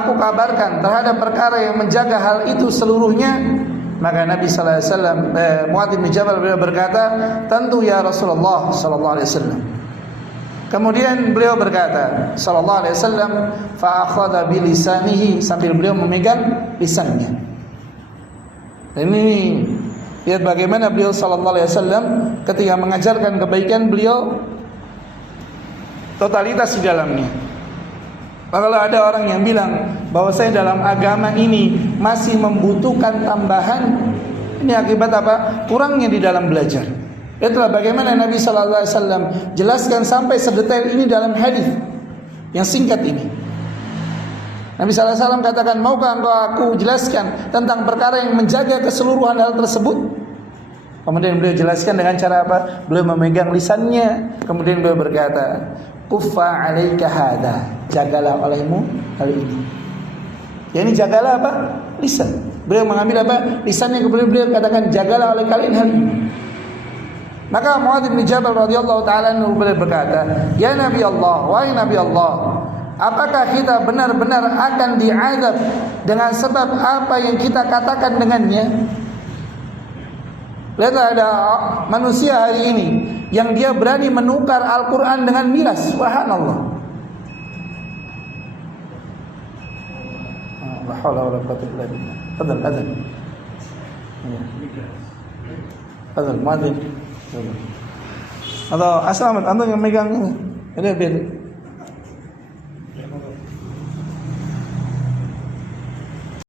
aku kabarkan terhadap perkara yang menjaga hal itu seluruhnya?" Maka Nabi sallallahu alaihi wasallam Muadz bin Jabal beliau berkata, "Tentu ya Rasulullah sallallahu alaihi wasallam." Kemudian beliau berkata sallallahu alaihi wasallam, fa akhadha bi lisanihi, sambil beliau memegang lisannya. Dan ini lihat bagaimana beliau sallallahu alaihi wasallam ketika mengajarkan kebaikan, beliau totalitas di dalamnya. Kalau ada orang yang bilang bahwa saya dalam agama ini masih membutuhkan tambahan, ini akibat apa? Kurangnya di dalam belajar. Itulah bagaimana Nabi sallallahu alaihi wasallam jelaskan sampai sedetail ini dalam hadis yang singkat ini. Nabi sallallahu alaihi wasallam katakan, maukah engkau aku jelaskan tentang perkara yang menjaga keseluruhan hal tersebut? Kemudian beliau jelaskan dengan cara apa? Beliau memegang lisannya. Kemudian beliau berkata, kuffa alaika hada, jagalah olehmu hal ini. Ya, ini jagalah apa? Lisan. Beliau mengambil apa? Lisannya, kemudian beliau katakan, jagalah oleh kalian hal ini. Maka Muadz bin Jabal radhiyallahu taala anhu berkata, "Ya Nabi Allah, wahai Nabi Allah, apakah kita benar-benar akan diazab dengan sebab apa yang kita katakan dengannya?" Lihat, ada manusia hari ini yang dia berani menukar Al-Quran dengan miras. Subhanallah. La haula wala quwwata illa billah. Fadhal adzan. Fadhal muadzin. Atau Aslam, antum yang megang ini. Ini biar